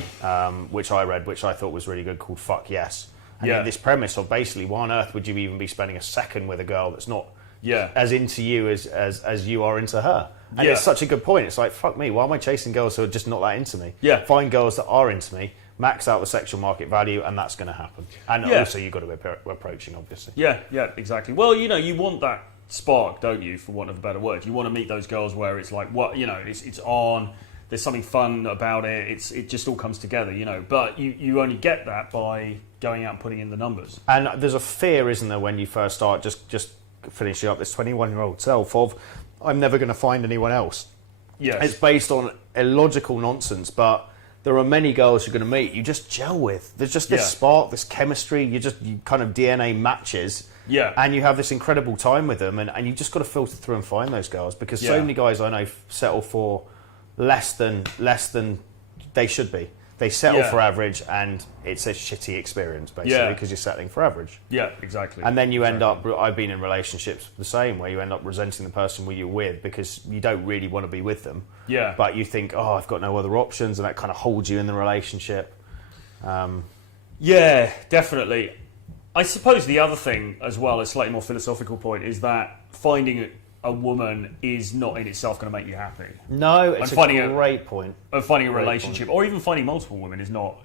which I read, which I thought was really good, called Fuck Yes. And this premise of basically, why on earth would you even be spending a second with a girl that's not as into you as you are into her? And it's such a good point. It's like, fuck me, why am I chasing girls who are just not that into me? Yeah. Find girls that are into me, max out the sexual market value, and that's going to happen. And also you've got to be approaching, obviously. Yeah, exactly. Well, you want that spark, don't you, for want of a better word? You want to meet those girls where it's like, it's on, there's something fun about it, it just all comes together, But you only get that by going out and putting in the numbers. And there's a fear, isn't there, when you first start, just finishing up this 21-year-old self of, I'm never going to find anyone else. Yes. It's based on illogical nonsense, but there are many girls you're going to meet you just gel with. There's just this spark, this chemistry, you kind of DNA matches. Yeah. And you have this incredible time with them, and you just got to filter through and find those girls, because so many guys I know settle for less than they should be. They settle for average, and it's a shitty experience, basically, because you're settling for average. Yeah, exactly. And then you end up, I've been in relationships the same, where you end up resenting the person you're with because you don't really want to be with them. Yeah. But you think, I've got no other options, and that kind of holds you in the relationship. Yeah, definitely. I suppose the other thing, as well, a slightly more philosophical point, is that finding a woman is not in itself going to make you happy. No, it's a great point. Finding a relationship, or even finding multiple women, is not,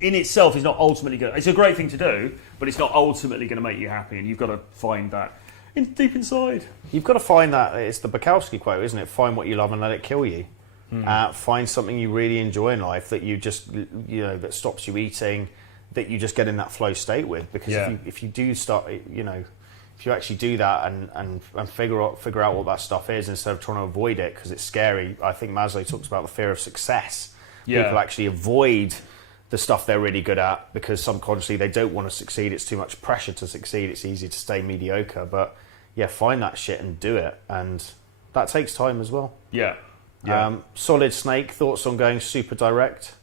in itself, is not ultimately good. It's a great thing to do, but it's not ultimately going to make you happy, and you've got to find that deep inside. You've got to find that, it's the Bukowski quote, isn't it? Find what you love and let it kill you. Find something you really enjoy in life that you just, that stops you eating, that you just get in that flow state with. Because if you do start, if you actually do that and figure out what that stuff is instead of trying to avoid it because it's scary. I think Maslow talks about the fear of success. Yeah. People actually avoid the stuff they're really good at because subconsciously they don't want to succeed. It's too much pressure to succeed. It's easy to stay mediocre. But find that shit and do it. And that takes time as well. Yeah. Solid Snake, thoughts on going super direct?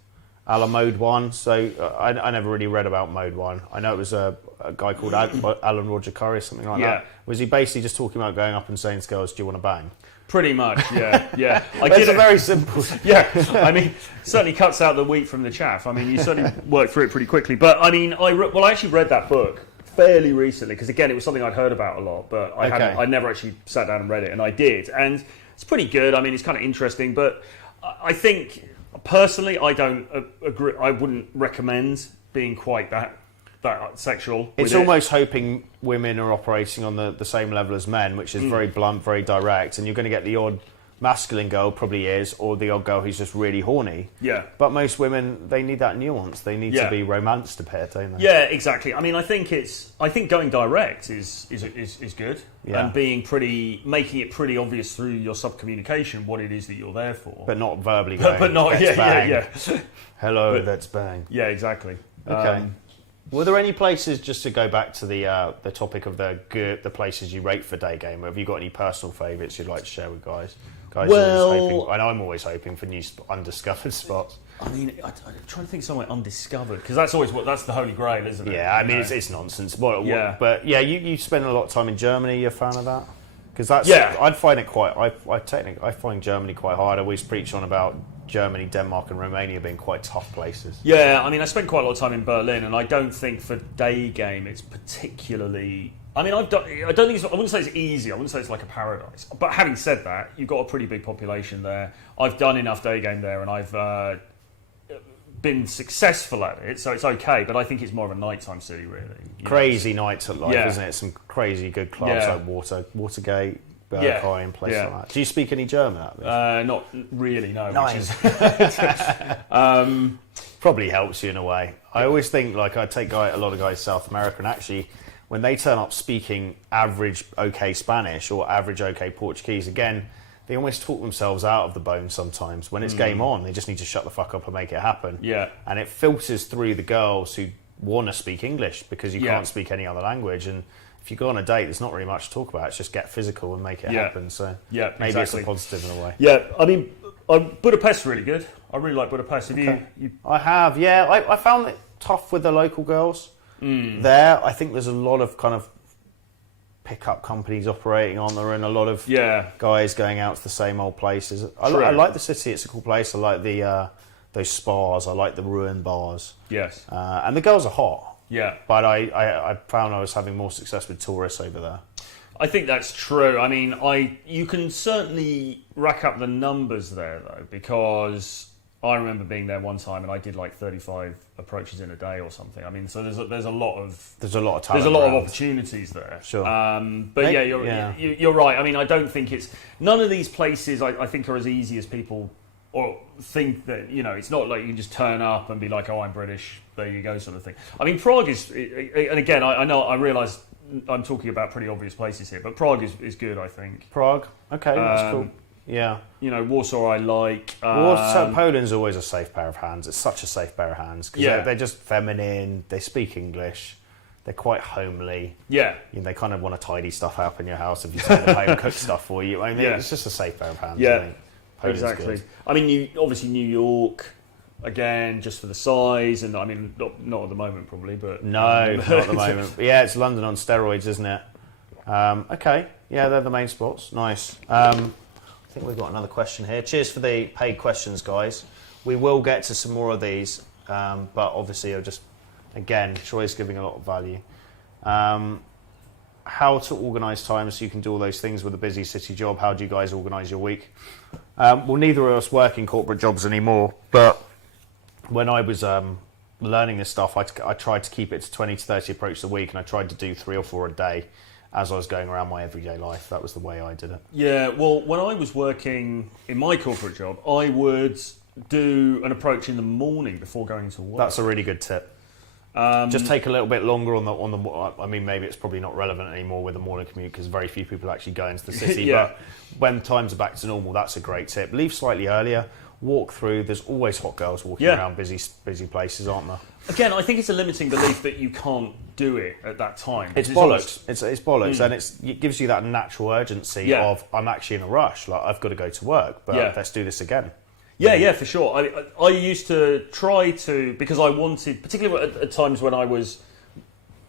A la Mode 1. So I never really read about Mode 1. I know it was a guy called Alan Roger Curry or something like that. Was he basically just talking about going up and saying to girls, "Do you want to bang?" Pretty much, yeah. It's a very simple. Yeah, I mean, certainly cuts out the wheat from the chaff. I mean, you certainly work through it pretty quickly. But I mean, I actually read that book fairly recently because again, it was something I'd heard about a lot, but I never actually sat down and read it, and I did, and it's pretty good. I mean, it's kind of interesting, but I think personally, I don't agree. I wouldn't recommend being quite that sexual. It's almost hoping women are operating on the same level as men, which is very blunt, very direct, and you're going to get the odd masculine girl, probably is, or the odd girl who's just really horny. Yeah. But most women, they need that nuance. They need to be romanced a bit, don't they? Yeah, exactly. I mean, I think going direct is good, and making it pretty obvious through your sub-communication what it is that you're there for, but not verbally going. But not yeah. Hello, let's bang. Yeah, exactly. Okay. Were there any places, just to go back to the topic of the places you rate for day game? Have you got any personal favourites you'd like to share with guys? I know I'm always hoping for new undiscovered spots. I mean, I'm trying to think somewhere undiscovered because that's the holy grail, isn't it? Yeah, I mean it's nonsense. But yeah, you spend a lot of time in Germany. You're a fan of that? Because I'd find it quite. I find Germany quite hard. I always preach on about Germany, Denmark, and Romania being quite tough places. Yeah, I mean, I spent quite a lot of time in Berlin, and I don't think for day game it's particularly. I mean, I wouldn't say it's easy. I wouldn't say it's like a paradise. But having said that, you've got a pretty big population there. I've done enough day game there, and I've been successful at it, so it's okay. But I think it's more of a nighttime city, really. Crazy nights at life, isn't it? Some crazy good clubs like Watergate. Berkay and places like that. Do you speak any German at this? Not really, no. Nice. Probably helps you in a way. I always think, like, I take a lot of guys South America, and actually, when they turn up speaking average okay Spanish or average okay Portuguese, again, they almost talk themselves out of the bone sometimes. When it's game on, they just need to shut the fuck up and make it happen. Yeah. And it filters through the girls who want to speak English because you can't speak any other language. And if you go on a date, there's not really much to talk about. It's just get physical and make it happen. So maybe it's a positive in a way. Yeah, I mean, Budapest's really good. I really like Budapest. I have, I found it tough with the local girls. There, I think there's a lot of kind of pick-up companies operating on there and a lot of guys going out to the same old places. I like the city. It's a cool place. I like those spas. I like the ruined bars. Yes. And the girls are hot. Yeah. But I found I was having more success with tourists over there. I think that's true. I mean, you can certainly rack up the numbers there, though, because I remember being there one time and I did like 35 approaches in a day or something. I mean, so there's a lot of talent. There's a lot of opportunities there. Sure. But you're right. I mean, I don't think none of these places I think are as easy as people or think that, it's not like you can just turn up and be like, oh, I'm British, there you go, sort of thing. I mean, Prague is, and again, I realise I'm talking about pretty obvious places here, but Prague is good, I think. Prague? Okay, that's cool. Yeah. Warsaw I like. Poland's always a safe pair of hands. It's such a safe pair of hands because they're just feminine, they speak English, they're quite homely. Yeah. They kind of want to tidy stuff up in your house if you send them home and cook stuff for you. I mean, it's just a safe pair of hands. Yeah. I think. Exactly. Good. I mean, obviously New York, again, just for the size, and I mean, not at the moment probably, but no, not at the moment. But yeah, it's London on steroids, isn't it? Okay, yeah, they're the main spots. Nice. I think we've got another question here. Cheers for the paid questions, guys. We will get to some more of these, but obviously, Troy's giving a lot of value. How to organise time so you can do all those things with a busy city job? How do you guys organise your week? Well, neither of us work in corporate jobs anymore, but when I was learning this stuff, I tried to keep it to 20 to 30 approaches a week, and I tried to do 3 or 4 a day as I was going around my everyday life. That was the way I did it. Yeah, well, when I was working in my corporate job, I would do an approach in the morning before going to work. That's a really good tip. Just take a little bit longer on the. I mean, maybe it's probably not relevant anymore with the morning commute because very few people actually go into the city. But when times are back to normal, that's a great tip. Leave slightly earlier. Walk through. There's always hot girls walking around busy places, aren't there? Again, I think it's a limiting belief that you can't do it at that time. It's bollocks. It's bollocks, and it gives you that natural urgency of I'm actually in a rush. Like I've got to go to work, but let's do this again. Yeah, for sure. I used to try to, because I wanted, particularly at times when I was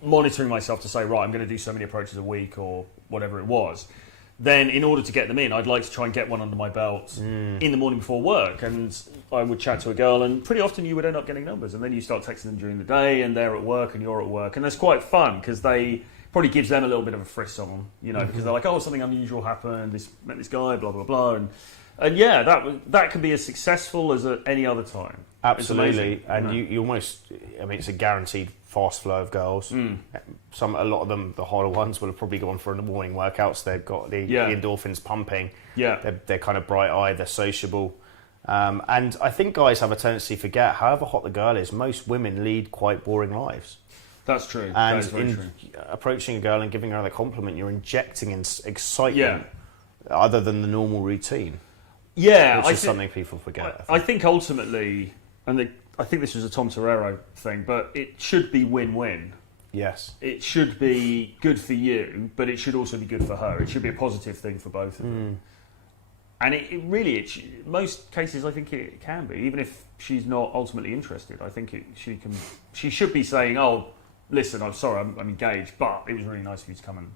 monitoring myself to say, right, I'm going to do so many approaches a week or whatever it was, then in order to get them in, I'd like to try and get one under my belt in the morning before work. And I would chat to a girl, and pretty often you would end up getting numbers. And then you start texting them during the day, and they're at work and you're at work. And that's quite fun because they probably gives them a little bit of a frisson, you know, because they're like, oh, something unusual happened, met this guy, blah, blah, blah. And yeah, that can be as successful as at any other time. Absolutely. And you almost, I mean, it's a guaranteed fast flow of girls. A lot of them, the harder ones, will have probably gone for the morning workouts. They've got the endorphins pumping. Yeah. They're kind of bright-eyed, they're sociable. And I think guys have a tendency to forget, however hot the girl is, most women lead quite boring lives. That's true. And that is very true. Approaching a girl and giving her a compliment, you're injecting excitement other than the normal routine. Yeah, which is something people forget. I think ultimately, and I think this was a Tom Torero thing, but it should be win-win. Yes. It should be good for you, but it should also be good for her. It should be a positive thing for both of them. And it really, most cases, I think it can be, even if she's not ultimately interested. I think she should be saying, "Oh, listen, I'm sorry, I'm engaged, but it was really nice of you to come and,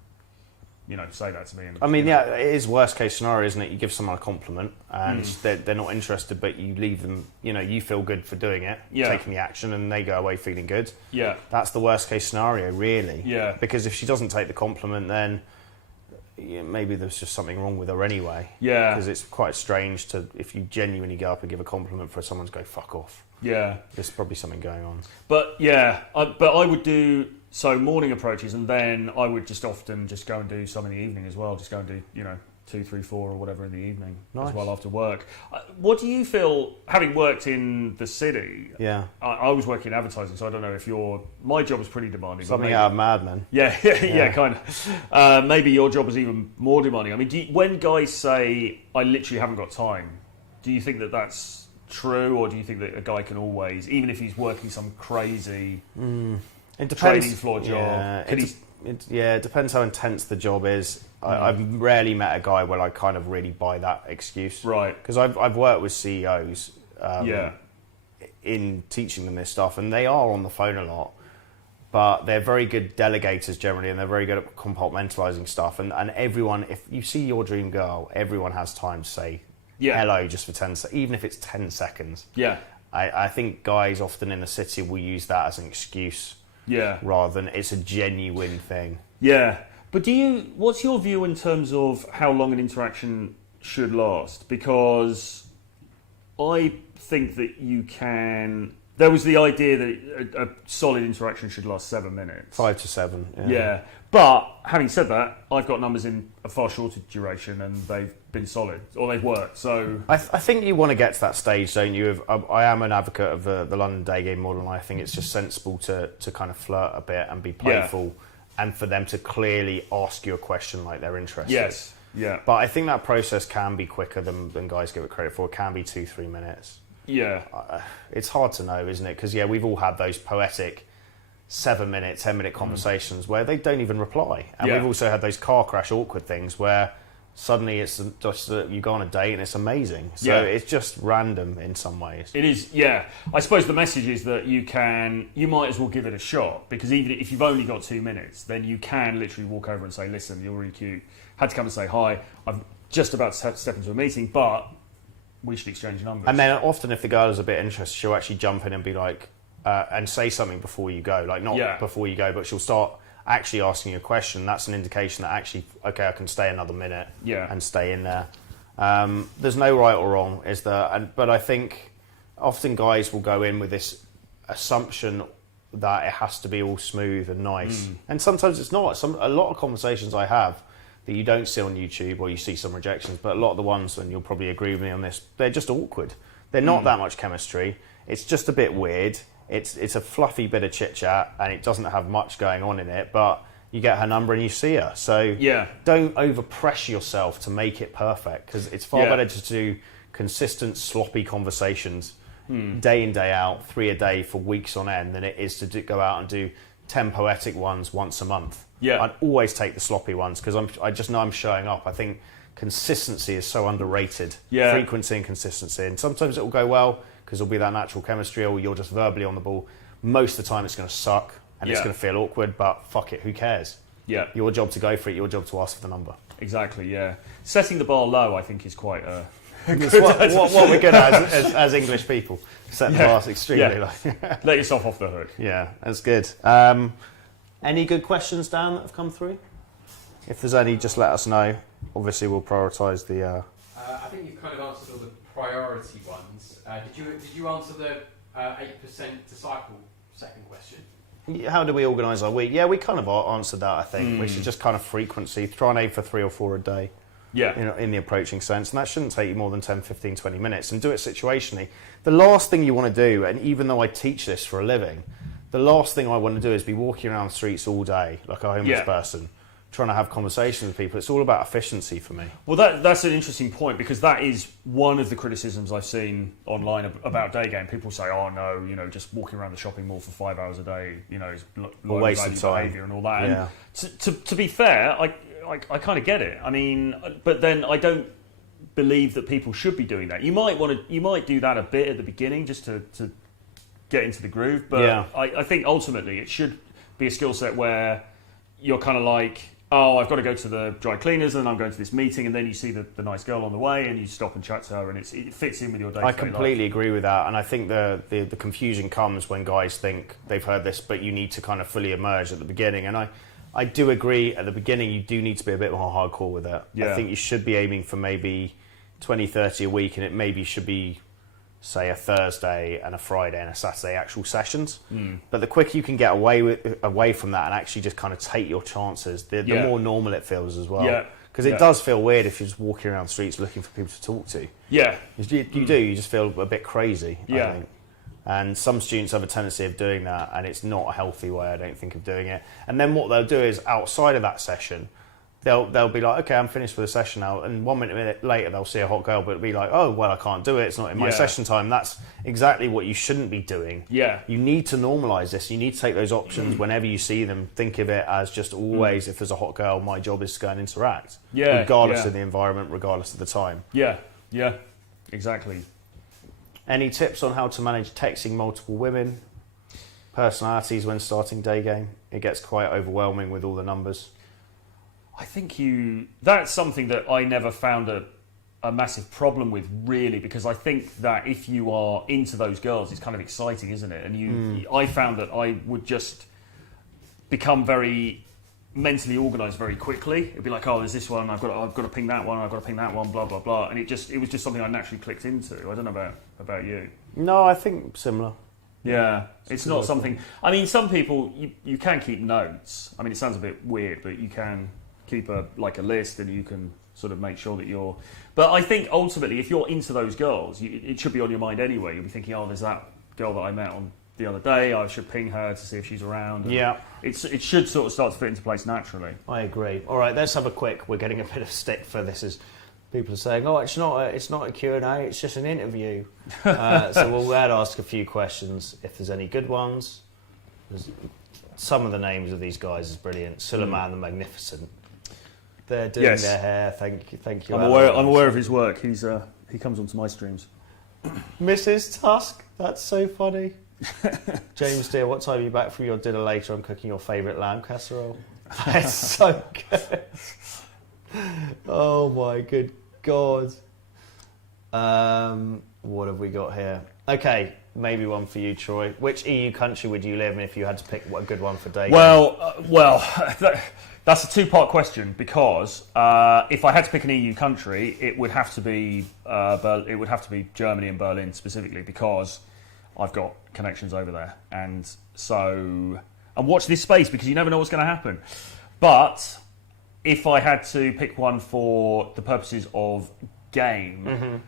you know, say that to me." And, I mean, it is worst case scenario, isn't it? You give someone a compliment and they're not interested, but you leave them, you know, you feel good for doing it, taking the action, and they go away feeling good. Yeah. That's the worst case scenario, really. Yeah. Because if she doesn't take the compliment, then maybe there's just something wrong with her anyway. Yeah. Because it's quite strange if you genuinely go up and give a compliment for someone to go, fuck off. Yeah. There's probably something going on. But I would do morning approaches, and then I would often go and do some in the evening as well. Just go and do, 2, 3, 4 or whatever in the evening as well after work. What do you feel, having worked in the city? Yeah. I was working in advertising, so I don't know if my job was pretty demanding. Something out of Mad Men. Yeah, kind of. Maybe your job was even more demanding. I mean, when guys say, I literally haven't got time, do you think that that's true, or do you think that a guy can always, even if he's working some crazy training floor job, it depends how intense the job is. I've rarely met a guy where I kind of really buy that excuse. Right. Because I've worked with CEOs in teaching them this stuff, and they are on the phone a lot, but they're very good delegators generally, and they're very good at compartmentalising stuff. And everyone, if you see your dream girl, everyone has time to say hello just for 10 seconds, even if it's 10 seconds. Yeah. I think guys often in the city will use that as an excuse. Yeah. Rather than it's a genuine thing. Yeah. But what's your view in terms of how long an interaction should last? Because I think that there was the idea that a solid interaction should last 7 minutes. 5 to 7, yeah. But having said that, I've got numbers in a far shorter duration, and they've been solid, or they've worked. So I think you want to get to that stage, don't you? I am an advocate of the London day game model, and I think it's just sensible to kind of flirt a bit and be playful, and for them to clearly ask you a question like they're interested. Yes. Yeah. But I think that process can be quicker than guys give it credit for. It can be 2-3 minutes. Yeah. It's hard to know, isn't it? Because we've all had those poetic 7-minute, 10-minute conversations where they don't even reply. And we've also had those car crash awkward things where suddenly it's just you go on a date and it's amazing. So it's just random in some ways. It is, yeah. I suppose the message is that you might as well give it a shot, because even if you've only got 2 minutes, then you can literally walk over and say, listen, you're really cute. Had to come and say hi. I'm just about to step into a meeting, but we should exchange numbers. And then often if the girl is a bit interested, she'll actually jump in and be like, and say something before you go. Like, not before you go, but she'll start actually asking you a question. That's an indication that actually, okay, I can stay another minute and stay in there. There's no right or wrong, is there? But I think often guys will go in with this assumption that it has to be all smooth and nice. And sometimes it's not. A lot of conversations I have that you don't see on YouTube, or you see some rejections, but a lot of the ones, and you'll probably agree with me on this, they're just awkward. They're not that much chemistry. It's just a bit weird. It's a fluffy bit of chit-chat, and it doesn't have much going on in it, but you get her number and you see her. So don't overpressure yourself to make it perfect, because it's far better to do consistent, sloppy conversations day in, day out, 3 a day for weeks on end, than it is to go out and do 10 poetic ones once a month. Yeah. I'd always take the sloppy ones, because I just know I'm showing up. I think consistency is so underrated. Yeah. Frequency and consistency. And sometimes it will go well, because there'll be that natural chemistry, or you're just verbally on the ball. Most of the time it's going to suck, and it's going to feel awkward, but fuck it, who cares? Yeah. Your job to go for it, your job to ask for the number. Exactly, yeah. Setting the bar low, I think, is quite It's what we're good at as English people. Set the bar extremely low. Let yourself off the hook. Yeah, that's good. Any good questions, Dan, that have come through? If there's any, just let us know. Obviously, we'll prioritise the... I think you've kind of answered all the priority ones. Did you answer the 8% disciple second question? How do we organise our week? Yeah, we kind of answered that, I think, which is just kind of frequency. Try and aim for 3 or 4 a day. Yeah. In the approaching sense. And that shouldn't take you more than 10, 15, 20 minutes. And do it situationally. The last thing you want to do, and even though I teach this for a living, the last thing I want to do is be walking around the streets all day like a homeless person, trying to have conversations with people. It's all about efficiency for me. Well, that's an interesting point, because that is one of the criticisms I've seen online about day game. People say, "Oh no, just walking around the shopping mall for 5 hours a day, is a waste of time behaviour and all that." Yeah. And to be fair, I kind of get it. I mean, but then I don't believe that people should be doing that. You might do that a bit at the beginning just to get into the groove. But I think ultimately it should be a skill set where you're kind of like, oh, I've got to go to the dry cleaners and I'm going to this meeting, and then you see the nice girl on the way and you stop and chat to her, and it fits in with your day-to-day I completely life. agree with that, and I think the confusion comes when guys think they've heard this, but you need to kind of fully immerse at the beginning. And I do agree, at the beginning you do need to be a bit more hardcore with it. I think you should be aiming for maybe 20, 30 a week, and it maybe should be, say, a Thursday and a Friday and a Saturday actual sessions. But the quicker you can get away from that and actually just kind of take your chances, the more normal it feels as well. Because it does feel weird if you're just walking around the streets looking for people to talk to. Yeah. You do, you just feel a bit crazy, I think. And some students have a tendency of doing that, and it's not a healthy way, I don't think, of doing it. And then what they'll do is, outside of that session, they'll be like, okay, I'm finished with the session now, and 1 minute later they'll see a hot girl, but it'll be like, oh, well, I can't do it, it's not in my session time. That's exactly what you shouldn't be doing. You need to normalise this. You need to take those options whenever you see them. Think of it as just always, if there's a hot girl, my job is to go and interact, regardless of the environment, regardless of the time. Yeah, exactly. Any tips on how to manage texting multiple women, personalities when starting day game? It gets quite overwhelming with all the numbers. I think that's something that I never found a massive problem with, really, because I think that if you are into those girls, it's kind of exciting, isn't it? And I found that I would just become very mentally organised very quickly. It'd be like, oh, there's this one, I've got to ping that one, I've got to ping that one, blah blah blah, and it was just something I naturally clicked into. I don't know about you. No, I think similar. Yeah, it's not something. I mean, some people you can keep notes. I mean, it sounds a bit weird, but you can keep a list, and you can sort of make sure that you're. But I think ultimately, if you're into those girls, it should be on your mind anyway. You'll be thinking, oh, there's that girl that I met on the other day, I should ping her to see if she's around. And it should sort of start to fit into place naturally. I agree. All right, let's have a quick. We're getting a bit of stick for this. As people are saying, oh, it's not a Q&A, it's just an interview. So we'll ask a few questions if there's any good ones. Some of the names of these guys is brilliant. Suleiman the Magnificent. They're doing their hair. Thank you. I'm aware of his work. He comes onto my streams. Mrs. Tusk, that's so funny. James dear, what time are you back from your dinner later? I'm cooking your favourite lamb casserole. That's so good. Oh my good God. What have we got here? Okay, maybe one for you, Troy. Which EU country would you live in if you had to pick a good one for day? That's a two-part question, because if I had to pick an EU country, it would have to be Germany and Berlin specifically, because I've got connections over there, and watch this space, because you never know what's going to happen. But if I had to pick one for the purposes of game,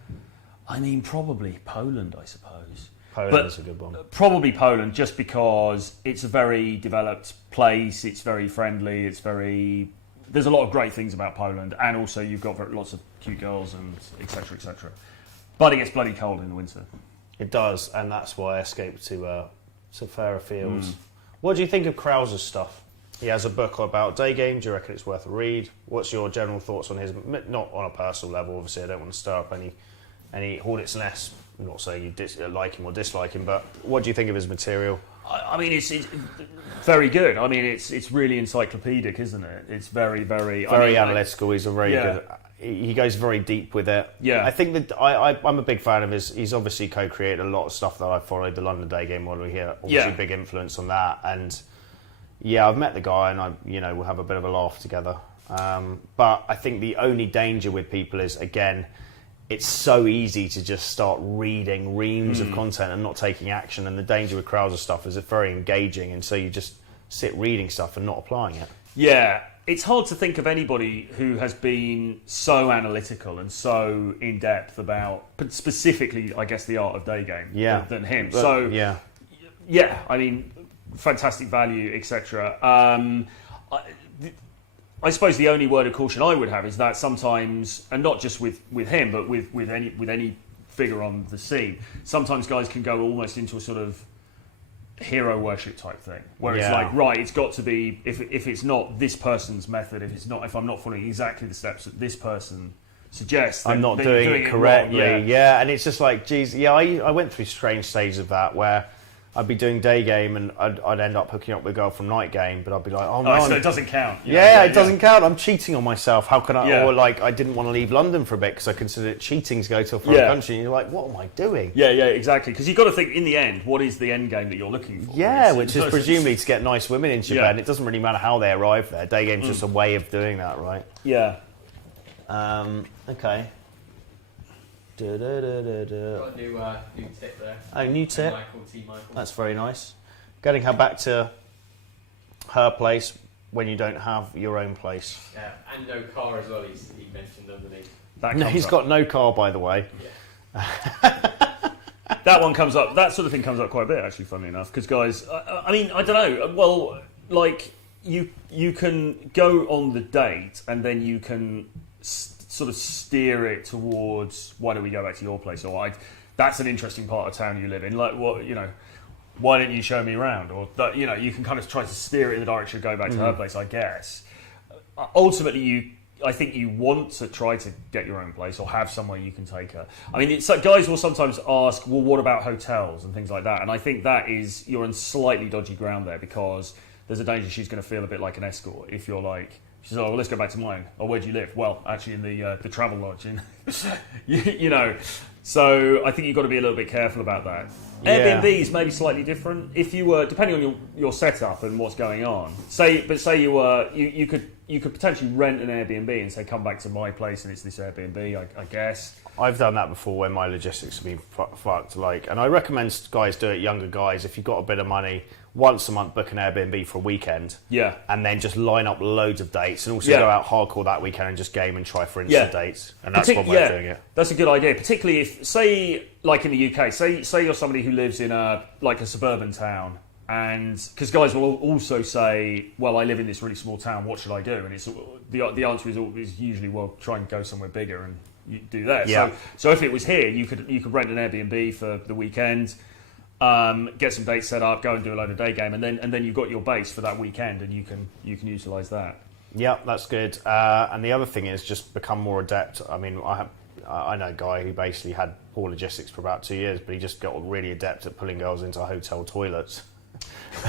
I mean, probably Poland, I suppose. Poland is a good one. Probably Poland, just because it's a very developed place, it's very friendly, there's a lot of great things about Poland, and also you've got lots of cute girls and etc, etc. But it gets bloody cold in the winter. It does, and that's why I escaped to fairer fields. What do you think of Krauser's stuff? He has a book about day game. Do you reckon it's worth a read? What's your general thoughts on his? Not on a personal level, obviously. I don't want to stir up any hornet's nest. I'm not saying you like him or dislike him, but what do you think of his material? I mean, it's very good. I mean, it's really encyclopedic, isn't it? It's very, very... Very analytical. He's a very Yeah. good... He goes very deep with it. Yeah. I think that I'm a big fan of his. He's obviously co-created a lot of stuff that I followed. The London Day Game model here, obviously big influence on that. And yeah, I've met the guy, and we'll have a bit of a laugh together. But I think the only danger with people is, again, it's so easy to just start reading reams of content and not taking action. And the danger with Krauser stuff is it's very engaging, and so you just sit reading stuff and not applying it. Yeah. It's hard to think of anybody who has been so analytical and so in-depth about, specifically, I guess, the art of day game than him. But, so, yeah, I mean, fantastic value, etc. I suppose the only word of caution I would have is that sometimes, and not just with him, but with any figure on the scene, sometimes guys can go almost into a sort of hero worship type thing, where it's like, right, it's got to be, if it's not this person's method, if I'm not following exactly the steps that this person suggests, I'm not doing it correctly. And it's just like, geez, I went through strange stages of that where I'd be doing day game and I'd end up hooking up with a girl from night game, but I'd be like, oh no, so it doesn't count. It doesn't count. I'm cheating on myself. How can I? Yeah. Or like, I didn't want to leave London for a bit because I considered it cheating to go to a foreign country. And you're like, what am I doing? Yeah, exactly. Because you've got to think, in the end, what is the end game that you're looking for? Which is presumably to get nice women into your bed. It doesn't really matter how they arrive there. Day game's just a way of doing that, right? Yeah. Okay. Got a new tip there. Oh, new tip. Michael. That's very nice. Getting her back to her place when you don't have your own place. Yeah, and no car as well. He mentioned underneath. He's got no car, by the way. Yeah. That one comes up. That sort of thing comes up quite a bit, actually. Funnily enough, because guys, I mean, I don't know. Well, like you can go on the date, and then you can sort of steer it towards, why don't we go back to your place? Or that's an interesting part of town you live in. Like, what, why don't you show me around? Or that, you can kind of try to steer it in the direction of going back to her place, I guess. Ultimately, I think you want to try to get your own place or have somewhere you can take her. I mean, guys will sometimes ask, well, what about hotels and things like that? And I think you're on slightly dodgy ground there, because there's a danger she's going to feel a bit like an escort if you're like, she says, oh, well, let's go back to mine. Oh, where do you live? Well, actually in the travel lodge. So I think you've got to be a little bit careful about that. Yeah. Airbnb is maybe slightly different. If you were, depending on your setup and what's going on, say you could potentially rent an Airbnb and say, come back to my place and it's this Airbnb, I guess. I've done that before when my logistics have been fucked. And I recommend guys do it, younger guys, if you've got a bit of money, once a month book an Airbnb for a weekend. Yeah. And then just line up loads of dates and also go out hardcore that weekend and just game and try for instant dates. And that's one way of doing it. That's a good idea, particularly if, say, like in the UK, say you're somebody who lives in a suburban town, and because guys will also say, well, I live in this really small town, what should I do? And it's the answer is usually, well, try and go somewhere bigger and you do that. Yeah. So if it was here, you could rent an Airbnb for the weekend, get some dates set up, go and do a load of day game, and then you've got your base for that weekend, and you can utilise that. Yeah, that's good. And the other thing is just become more adept. I mean, I know a guy who basically had poor logistics for about 2 years, but he just got really adept at pulling girls into hotel toilets.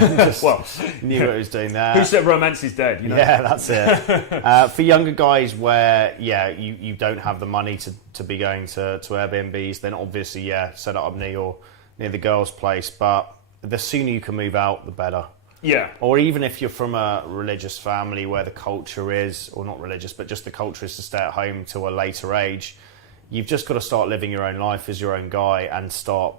Well, knew what he was doing there. Who said romance is dead? Yeah, that's it. For younger guys where you don't have the money to be going to Airbnbs, then obviously set it up near the girl's place. But the sooner you can move out, the better. Yeah. Or even if you're from a religious family where the culture is, or not religious, but just the culture is to stay at home till a later age. You've just got to start living your own life as your own guy and start,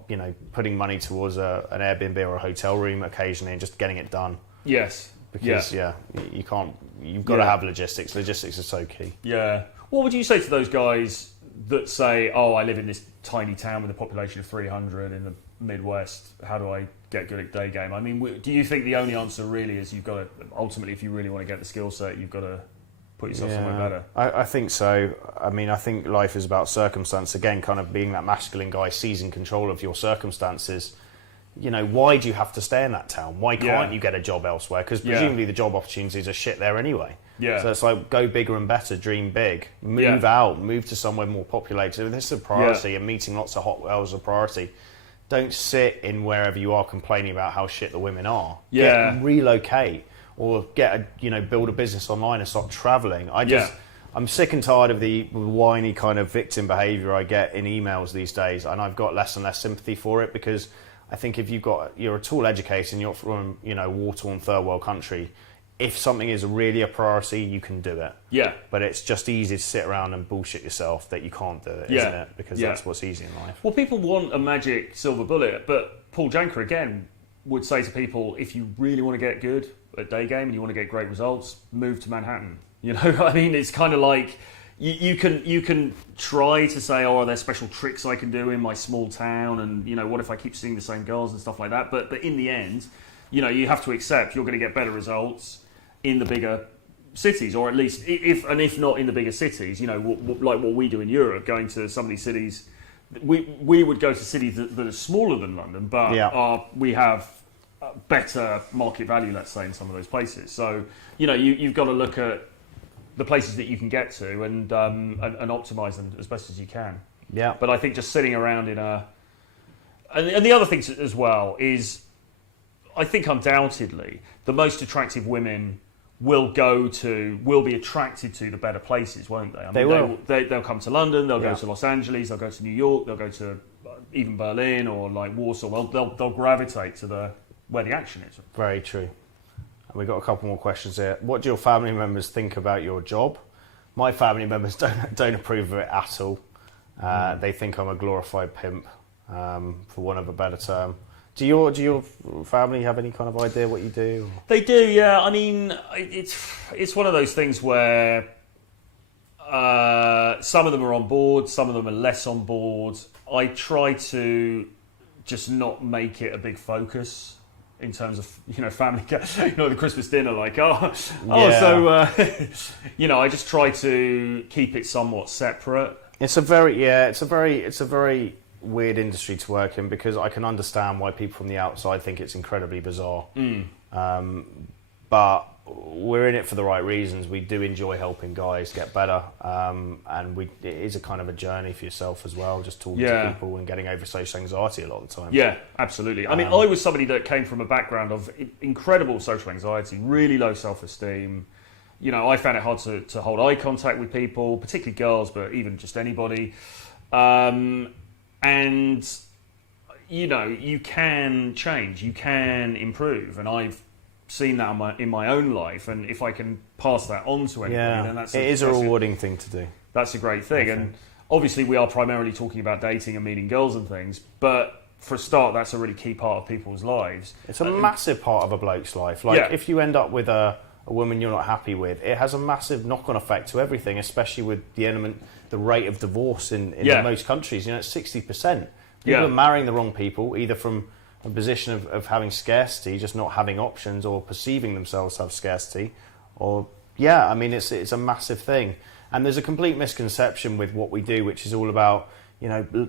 putting money towards an Airbnb or a hotel room occasionally and just getting it done. Yes. Because, you can't, you've got to have logistics. Logistics are so key. Yeah. What would you say to those guys that say, oh, I live in this tiny town with a population of 300 in the Midwest, how do I get good at day game? I mean, do you think the only answer really is you've got to, ultimately, if you really want to get the skill set, you've got to put yourself somewhere better? I think so. I mean, I think life is about circumstance. Again, kind of being that masculine guy, seizing control of your circumstances. Why do you have to stay in that town? Why can't you get a job elsewhere? Because presumably the job opportunities are shit there anyway. Yeah. So it's like, go bigger and better, dream big, move out, move to somewhere more populated. This is a priority, and meeting lots of hot girls is a priority. don't sit in wherever you are complaining about how shit the women are. Yeah. Relocate or build a business online and start traveling. I'm sick and tired of the whiny kind of victim behaviour I get in emails these days, and I've got less and less sympathy for it, because I think if you're at all educated and you're from a war-torn third world country, if something is really a priority, you can do it. Yeah. But it's just easy to sit around and bullshit yourself that you can't do it, isn't it? Because that's what's easy in life. Well, people want a magic silver bullet, but Paul Janker, again, would say to people, if you really want to get good at day game and you want to get great results, move to Manhattan. I mean, it's kind of like you can try to say, oh, are there special tricks I can do in my small town, and what if I keep seeing the same girls and stuff like that. But in the end, you have to accept you're going to get better results in the bigger cities, or at least if not in the bigger cities, like what we do in Europe, going to some of these cities. We would go to cities that are smaller than London, but we have better market value, let's say, in some of those places. So you've got to look at the places that you can get to and optimise them as best as you can. Yeah. But I think just sitting around and the other thing as well is, I think undoubtedly the most attractive women will be attracted to the better places, won't they? I mean, they'll come to London, they'll go to Los Angeles, they'll go to New York, they'll go to even Berlin or like Warsaw. They'll gravitate to where the action is. Very true. We've got a couple more questions here. What do your family members think about your job? My family members don't approve of it at all. They think I'm a glorified pimp, for want of a better term. Do your family have any kind of idea what you do? They do, yeah. I mean, it's one of those things where some of them are on board, some of them are less on board. I try to just not make it a big focus. In terms of family, the Christmas dinner, I just try to keep it somewhat separate. It's a very weird industry to work in, because I can understand why people from the outside think it's incredibly bizarre. But we're in it for the right reasons. We do enjoy helping guys get better, and it is a kind of a journey for yourself as well, just talking to people and getting over social anxiety a lot of the time. Yeah, absolutely. I mean, I was somebody that came from a background of incredible social anxiety, really low self-esteem. I found it hard to hold eye contact with people, particularly girls, but even just anybody. And you can change, you can improve, and I've seen that in my own life, and if I can pass that on to anybody, then it is a rewarding thing to do. That's a great thing. And obviously we are primarily talking about dating and meeting girls and things, but for a start, that's a really key part of people's lives. It's a massive part of a bloke's life. If you end up with a woman you're not happy with, it has a massive knock-on effect to everything, especially with the rate of divorce in most countries. It's 60%. People are marrying the wrong people, either from a position of having scarcity, just not having options, or perceiving themselves to have scarcity, or it's a massive thing. And there's a complete misconception with what we do, which is all about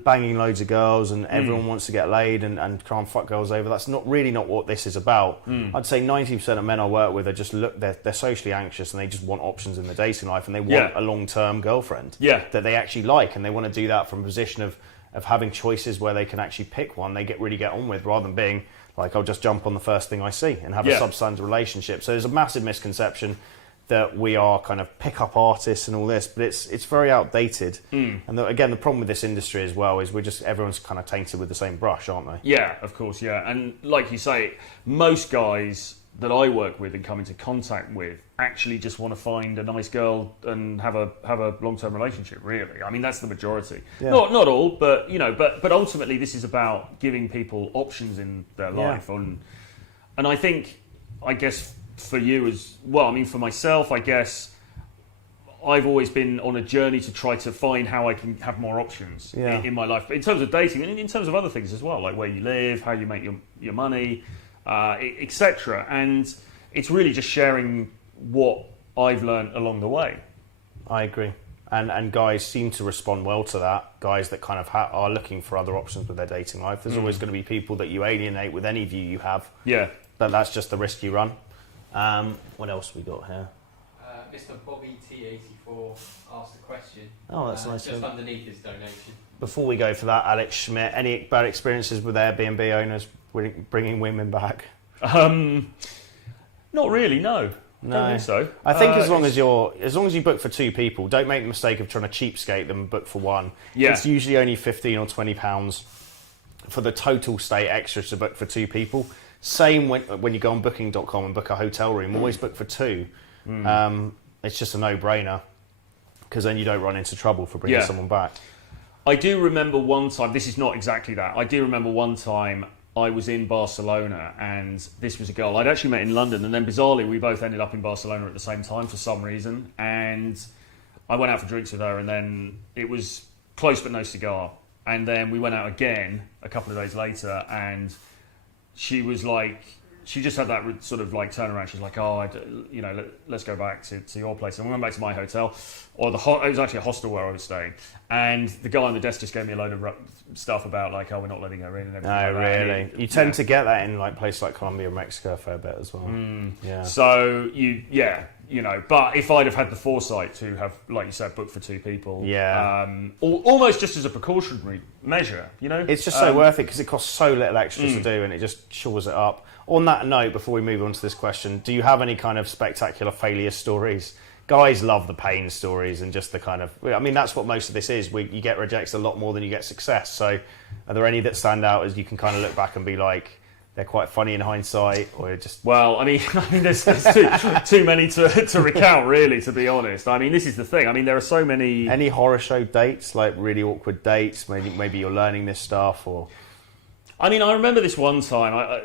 banging loads of girls and everyone wants to get laid and try and fuck girls over. That's not what this is about. I'd say 90% of men I work with are they're socially anxious, and they just want options in their dating life, and they want a long-term girlfriend that they actually like, and they want to do that from a position of having choices where they can actually pick one they really get on with, rather than being like, I'll just jump on the first thing I see and have a substandard relationship. So there's a massive misconception that we are kind of pick-up artists and all this, but it's very outdated. And again, the problem with this industry as well is everyone's kind of tainted with the same brush, aren't they? Yeah, of course, yeah. And like you say, most guys that I work with and come into contact with actually just want to find a nice girl and have a long-term relationship, really. I mean, that's the majority. Yeah. Not all, but but ultimately this is about giving people options in their life. And I guess for you as well, I mean, for myself, I guess I've always been on a journey to try to find how I can have more options in my life, in terms of dating and in terms of other things as well, like where you live, how you make your money, etc. And it's really just sharing what I've learned along the way. I agree. And guys seem to respond well to that. Guys that kind of are looking for other options with their dating life. There's always going to be people that you alienate with any view you have. Yeah. That's just the risk you run. What else we got here? Mr. Bobby T84 asked a question. Oh, that's nice. Just underneath his donation. Before we go for that, Alex Schmidt, any bad experiences with Airbnb owners bringing women back? Not really, no. No. Don't think so. I think as long as you book for 2 people, don't make the mistake of trying to cheapskate them and book for 1. Yeah. It's usually only £15 or £20 for the total stay extra to book for 2 people. Same when you go on booking.com and book a hotel room, always book for 2. It's just a no-brainer because then you don't run into trouble for bringing someone back. I do remember one time, this is not exactly that, I do remember one time I was in Barcelona and this was a girl I'd actually met in London, and then bizarrely we both ended up in Barcelona at the same time for some reason, and I went out for drinks with her, and then it was close but no cigar, and then we went out again a couple of days later, and she was like, she just had that sort of like turnaround. She's like, oh, let's go back to your place. And we went back to my hotel, or it was actually a hostel where I was staying. And the guy on the desk just gave me a load of stuff about like, oh, we're not letting her in and everything. Oh, like that. really? You tend to get that in like places like Colombia, Mexico a fair bit as well. Yeah. So but if I'd have had the foresight to have, like you said, booked for 2 people, almost just as a precautionary measure, it's just so worth it because it costs so little extra to do, and it just shores it up. On that note, before we move on to this question, do you have any kind of spectacular failure stories? Guys love the pain stories and just the kind of... I mean, that's what most of this is. You get rejects a lot more than you get success. So are there any that stand out as you can kind of look back and be like, they're quite funny in hindsight, or just... Well, I mean, there's too many to recount, really, to be honest. I mean, this is the thing. I mean, there are so many... Any horror show dates, like really awkward dates? Maybe you're learning this stuff, or... I mean, I remember this one time. I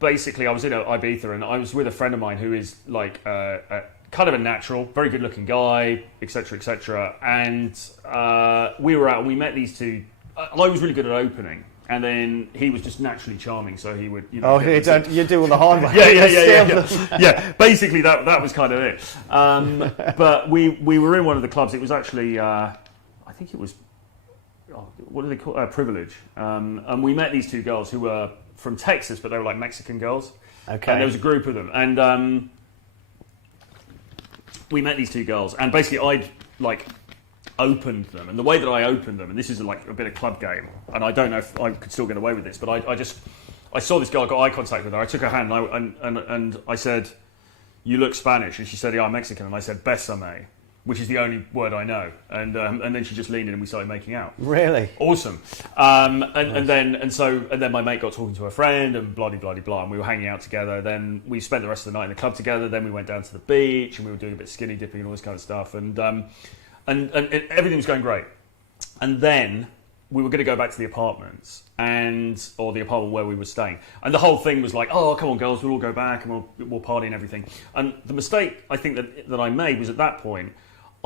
was in Ibiza, and I was with a friend of mine who is like kind of a natural, very good-looking guy, etc., etc. And we were out, and we met these 2. I was really good at opening, and then he was just naturally charming, so he would, you do all the hard work. Yeah. Basically, that was kind of it. But we were in one of the clubs. It was actually, I think it was. What do they call Privilege? And we met these 2 girls who were from Texas, but they were like Mexican girls. Okay. And there was a group of them, and we met these 2 girls, and basically I'd like opened them, and the way that I opened them, and this is like a bit of club game, and I don't know if I could still get away with this, but I saw this girl, I got eye contact with her, I took her hand, and I said, "You look Spanish," and she said, "Yeah, I'm Mexican," and I said, "Besame," which is the only word I know, and then she just leaned in and we started making out. Really? Awesome. And then my mate got talking to her friend and blah blah blah, and we were hanging out together. Then we spent the rest of the night in the club together. Then we went down to the beach and we were doing a bit of skinny dipping and all this kind of stuff, and everything was going great. And then we were going to go back to the apartments or the apartment where we were staying, and the whole thing was like, oh, come on girls, we'll all go back and we'll party and everything. And the mistake I think that I made was at that point,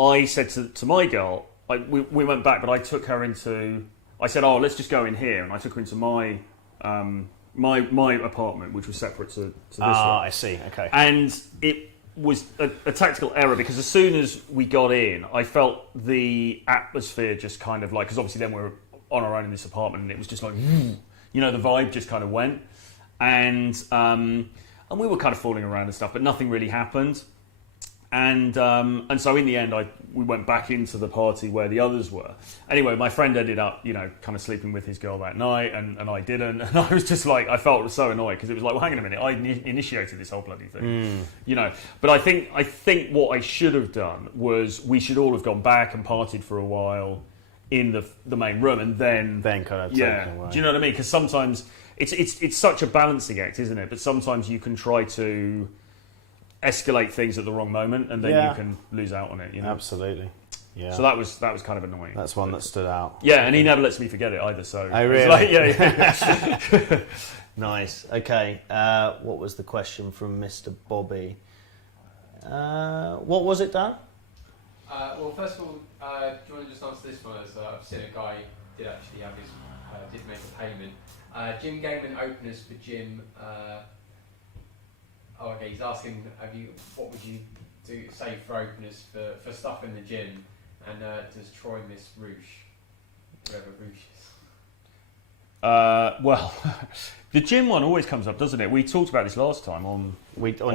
I said to my girl, we went back, but I took her into... I said, oh, let's just go in here. And I took her into my my apartment, which was separate to this one. I see, okay. And it was a tactical error, because as soon as we got in, I felt the atmosphere just kind of like... Because obviously then we were on our own in this apartment, and it was just like... the vibe just kind of went. And we were kind of fooling around and stuff, but nothing really happened. And so in the end, we went back into the party where the others were. Anyway, my friend ended up, kind of sleeping with his girl that night, and I didn't. And I was just like, I felt so annoyed, because it was like, well, hang on a minute, I initiated this whole bloody thing, But I think what I should have done was we should all have gone back and partied for a while in the main room, and then kind of taken away. Do you know what I mean? Because sometimes it's such a balancing act, isn't it? But sometimes you can try to escalate things at the wrong moment, and then you can lose out on it. Absolutely. Yeah. So that was kind of annoying. That's one that stood out. Yeah, and he never lets me forget it either. So oh, really? Like, yeah. Nice. Okay. What was the question from Mr. Bobby? What was it, Dan? Well, first of all, do you want to just answer this one? As I've seen a guy did actually have his did make a payment. Jim Gaiman openers for Jim. Okay, he's asking, what would you say for openers for stuff in the gym, and does Troy miss Rouge, whatever Rouge is? Well, the gym one always comes up, doesn't it? We talked about this last time on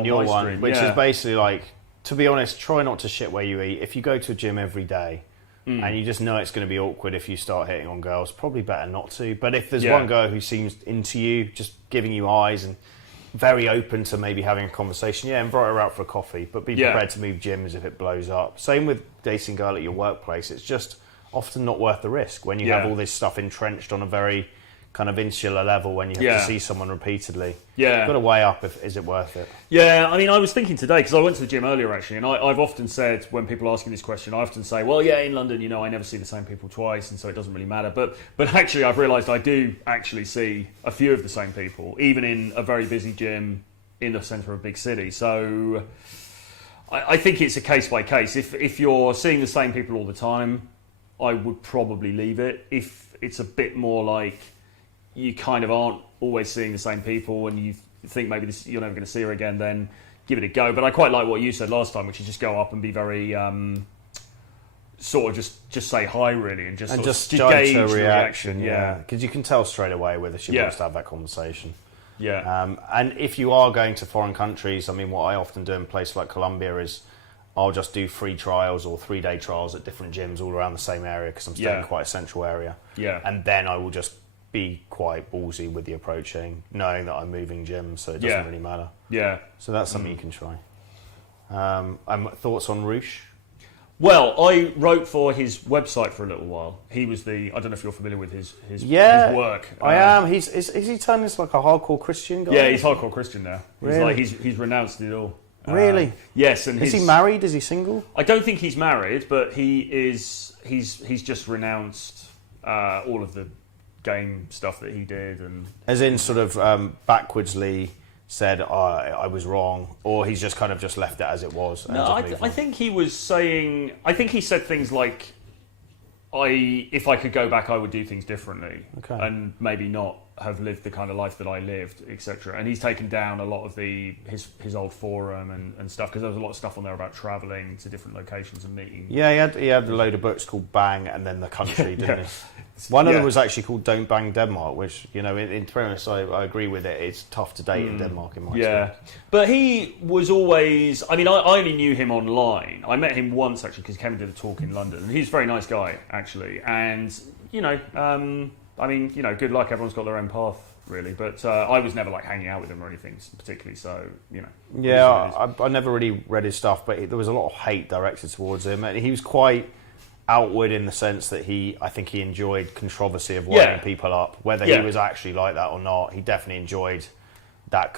your one, stream. which is basically like to be honest, try not to shit where you eat. If you go to a gym every day and you just know it's going to be awkward if you start hitting on girls, probably better not to. But if there's one girl who seems into you, just giving you eyes and very open to maybe having a conversation, invite her out for a coffee, but be prepared to move gyms if it blows up. Same with dating a girl at your workplace. It's just often not worth the risk when you have all this stuff entrenched on a very kind of insular level when you have to see someone repeatedly. Yeah. You've got to weigh up is it worth it? Yeah, I mean, I was thinking today, because I went to the gym earlier actually, and I've often said, when people ask me this question, I often say, well, yeah, in London, you know, I never see the same people twice, and so it doesn't really matter. But actually, I've realised I do actually see a few of the same people, even in a very busy gym in the centre of a big city. So I think it's a case by case. If you're seeing the same people all the time, I would probably leave it. If it's a bit more like you kind of aren't always seeing the same people and you think maybe you're never going to see her again, then give it a go. But I quite like what you said last time, which is just go up and be very sort of just say hi, really, and just judge gauge her the reaction. Yeah, because you can tell straight away whether she wants to have that conversation. Yeah. And if you are going to foreign countries, I mean, what I often do in places like Colombia is I'll just do free trials or 3-day trials at different gyms all around the same area because I'm staying in quite a central area. Yeah. And then I will just be quite ballsy with the approaching, knowing that I'm moving gyms, so it doesn't really matter. Yeah. So that's something you can try. Thoughts on Roosh? Well, I wrote for his website for a little while. He was I don't know if you're familiar with his work. I am. Is he turned into like a hardcore Christian guy? Yeah, he's hardcore Christian now. Really? He's renounced it all. Really? Yes, and is he married? Is he single? I don't think he's married, but he's just renounced all of the game stuff that he did, and as in sort of backwardsly said I was wrong, or he's just kind of just left it as it was. And no, I think he was saying. I think he said things like, if I could go back, I would do things differently, and maybe not have lived the kind of life that I lived, etc. And he's taken down a lot of his old forum and stuff, because there was a lot of stuff on there about travelling to different locations and meeting. Yeah, he had a load of books called Bang and then The Country, didn't he? One of them was actually called Don't Bang Denmark, which, you know, in premise, I agree with it. It's tough to date in Denmark, in my experience. But he was always... I mean, I only knew him online. I met him once, actually, because he came and did a talk in London. And he's a very nice guy, actually. And, you know, I mean, you know, good luck. Everyone's got their own path, really. But I was never, like, hanging out with him or anything particularly, so, you know. Yeah, I never really read his stuff, but there was a lot of hate directed towards him. And he was quite outward in the sense that I think he enjoyed controversy of winding people up. Whether he was actually like that or not, he definitely enjoyed that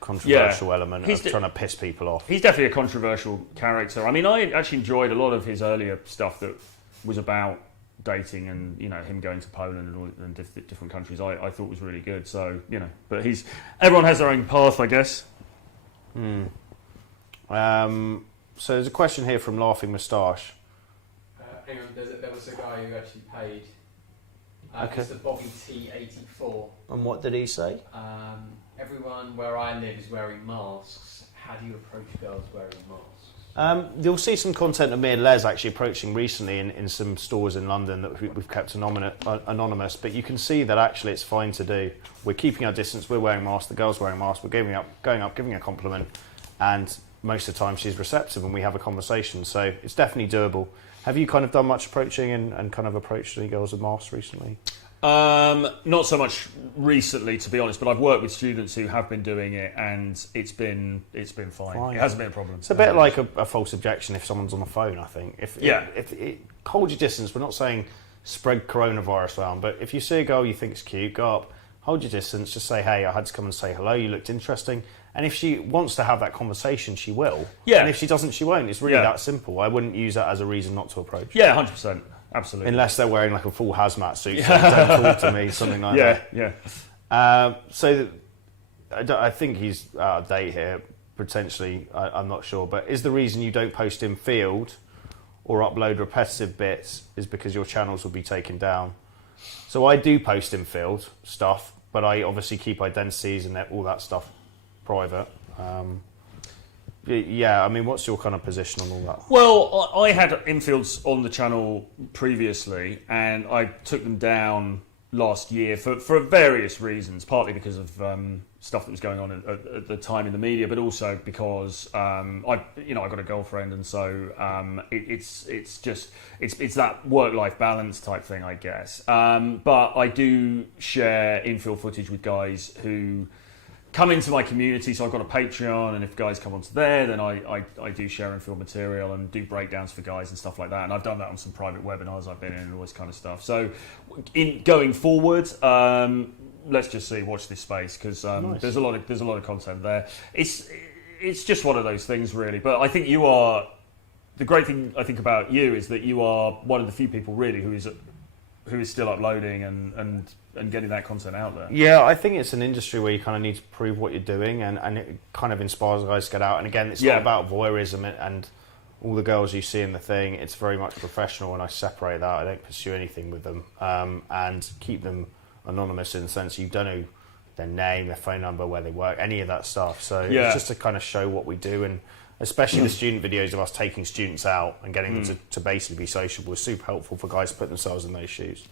controversial element of trying to piss people off. He's definitely a controversial character. I mean, I actually enjoyed a lot of his earlier stuff that was about dating and, you know, him going to Poland and different countries. I thought was really good. So, you know, but everyone has their own path, I guess. So there's a question here from Laughing Moustache. Hang on, there was a guy who actually paid. Okay. Mr. Bobby T84. And what did he say? Everyone where I live is wearing masks. How do you approach girls wearing masks? You'll see some content of me and Les actually approaching recently in some stores in London that we've kept anonymous, but you can see that actually it's fine to do. We're keeping our distance, we're wearing masks, the girl's wearing masks, we're going up, giving a compliment, and most of the time she's receptive and we have a conversation, so it's definitely doable. Have you kind of done much approaching and kind of approached any girls with masks recently? Not so much recently, to be honest, but I've worked with students who have been doing it, and it's been fine. It hasn't been a problem. It's a bit like a false objection if someone's on the phone, I think. If hold your distance. We're not saying spread coronavirus around, but if you see a girl you think is cute, go up, hold your distance, just say, hey, I had to come and say hello, you looked interesting. And if she wants to have that conversation, she will. Yeah. And if she doesn't, she won't. It's really that simple. I wouldn't use that as a reason not to approach. Yeah, 100%. Absolutely. Unless they're wearing like a full hazmat suit, so don't talk to me, something like that. Yeah. So I think he's out of date here, potentially. I'm not sure. But is the reason you don't post in field or upload repetitive bits is because your channels will be taken down? So I do post in field stuff, but I obviously keep identities and all that stuff private. Yeah, I mean, what's your kind of position on all that? Well, I had infields on the channel previously, and I took them down last year for various reasons, partly because of stuff that was going on at the time in the media, but also because I got a girlfriend, and so it's that work-life balance type thing, I guess. But I do share infill footage with guys who come into my community, so I've got a Patreon, and if guys come onto there, then I do share infill material and do breakdowns for guys and stuff like that, and I've done that on some private webinars I've been in and all this kind of stuff. So in going forward, let's just see, watch this space, because Nice. there's a lot of content there. It's just one of those things, really. But I think you are, the great thing I think about you is that you are one of the few people really who is still uploading and getting that content out there. Yeah, I think it's an industry where you kind of need to prove what you're doing, and it kind of inspires guys to get out. And again, it's not about voyeurism and all the girls you see in the thing. It's very much professional, and I separate that. I don't pursue anything with them, and keep them anonymous in the sense you don't know their name, their phone number, where they work, any of that stuff. So it's just to kind of show what we do, and especially the student videos of us taking students out and getting them to basically be sociable is super helpful for guys to put themselves in those shoes.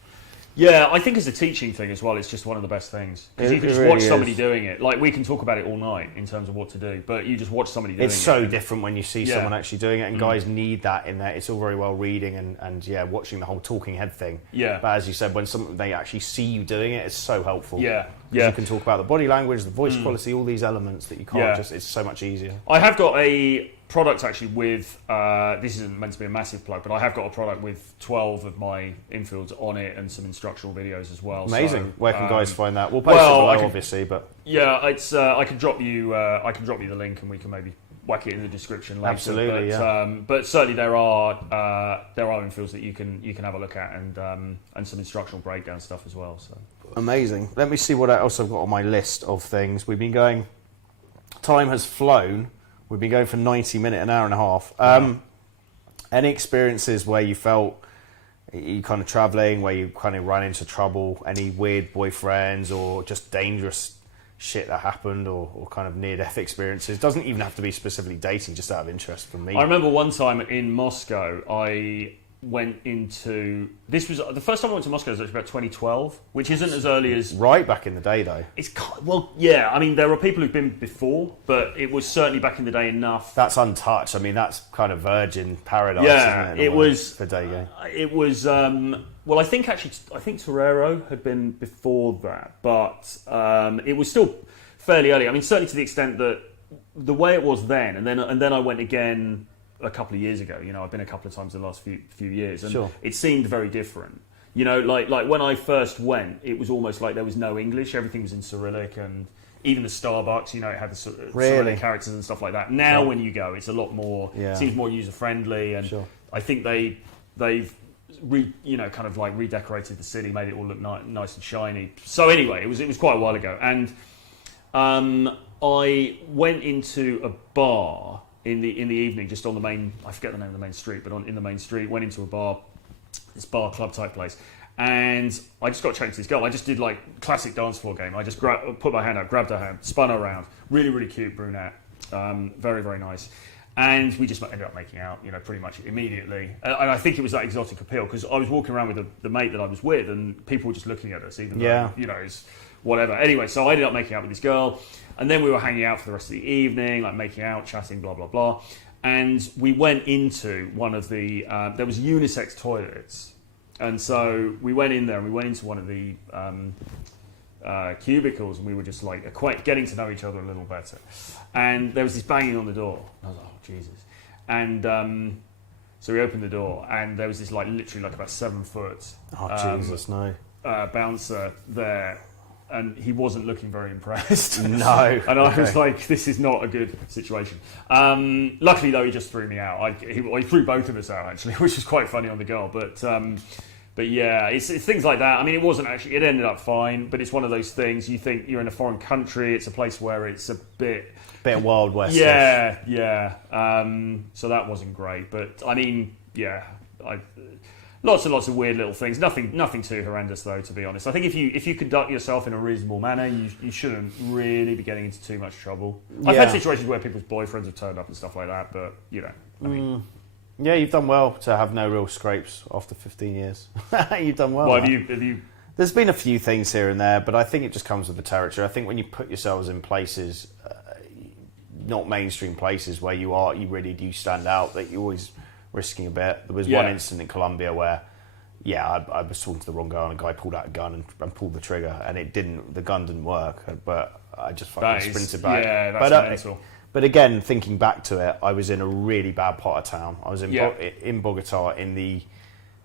Yeah, I think as a teaching thing as well, it's just one of the best things. Because you can just watch somebody doing it. Like, we can talk about it all night in terms of what to do, but you just watch somebody doing it. It's so different when you see someone actually doing it, and guys need that in there. It's all very well reading and watching the whole talking head thing. Yeah. But as you said, when they actually see you doing it, it's so helpful. Yeah. You can talk about the body language, the voice quality, all these elements that you can't it's so much easier. I have got a product actually with, this isn't meant to be a massitive plug, but I have got a product with 12 of my infields on it and some instructional videos as well. Amazing. So, where can guys find that? We'll post it below, obviously, but yeah, it's I can drop you the link, and we can maybe whack it in the description later. Absolutely, but certainly there are infields that you can have a look at, and some instructional breakdown stuff as well. So amazing. Let me see what else I've got on my list of things. We've been going. Time has flown. We've been going for 90 minutes, an hour and a half. Any experiences where you felt you kind of travelling, where you kind of ran into trouble? Any weird boyfriends or just dangerous shit that happened, or kind of near-death experiences? Doesn't even have to be specifically dating, just out of interest from me. I remember one time in Moscow, I went into... This was... The first time I went to Moscow was actually about 2012, which isn't as early as... Right back in the day, though. It's... Well, yeah, I mean, there are people who've been before, but it was certainly back in the day enough. That's untouched. I mean, that's kind of virgin paradise, isn't it? It was... For day game. It was... well, I think Torero had been before that, but it was still fairly early. I mean, certainly to the extent that the way it was then, and then I went again a couple of years ago. You know, I've been a couple of times in the last few years, and it seemed very different. You know, like when I first went, it was almost like there was no English. Everything was in Cyrillic, and even the Starbucks, you know, it had the Cyrillic characters and stuff like that. Now, when you go, it's a lot more. Seems more user friendly, and I think they've kind of like redecorated the city, made it all look nice and shiny. So anyway, it was quite a while ago, and I went into a bar in the evening, just on the main, I forget the name of the main street, but in the main street, went into a bar, this bar club type place, and I just got chatting to this girl. I just did like classic dance floor game. I just put my hand out, grabbed her hand, spun her around. Really, really cute brunette, very, very nice. And we just ended up making out, you know, pretty much immediately. And I think it was that exotic appeal, because I was walking around with the mate that I was with, and people were just looking at us, even though, you know, it's whatever. Anyway, so I ended up making out with this girl, and then we were hanging out for the rest of the evening, like making out, chatting, blah, blah, blah. And we went into one of the, there was unisex toilets. And so we went in there, and we went into one of the cubicles, and we were just like getting to know each other a little better. And there was this banging on the door. I was like, oh, Jesus. And so we opened the door, and there was this like literally like about 7 foot Jesus, no. Bouncer there, and he wasn't looking very impressed. No. And I was like, this is not a good situation. Luckily, though, he just threw me out. He threw both of us out, actually, which was quite funny on the girl. But yeah, it's things like that. I mean, it ended up fine, but it's one of those things. You think you're in a foreign country, it's a place where it's a bit Wild West. Yeah. So that wasn't great. But I mean, lots and lots of weird little things. Nothing too horrendous, though, to be honest. I think if you conduct yourself in a reasonable manner, you shouldn't really be getting into too much trouble. I've had situations where people's boyfriends have turned up and stuff like that, but you know, I mean. Yeah, you've done well to have no real scrapes after 15 years. You've done well. Well, have you? There's been a few things here and there, but I think it just comes with the territory. I think when you put yourselves in places, not mainstream places where you really do stand out, that you're always risking a bit. There was one incident in Colombia where, I was talking to the wrong guy and a guy pulled out a gun and pulled the trigger, and the gun didn't work, but I just fucking sprinted back. Yeah, that's mental. But again, thinking back to it, I was in a really bad part of town. I was in Bogota, in the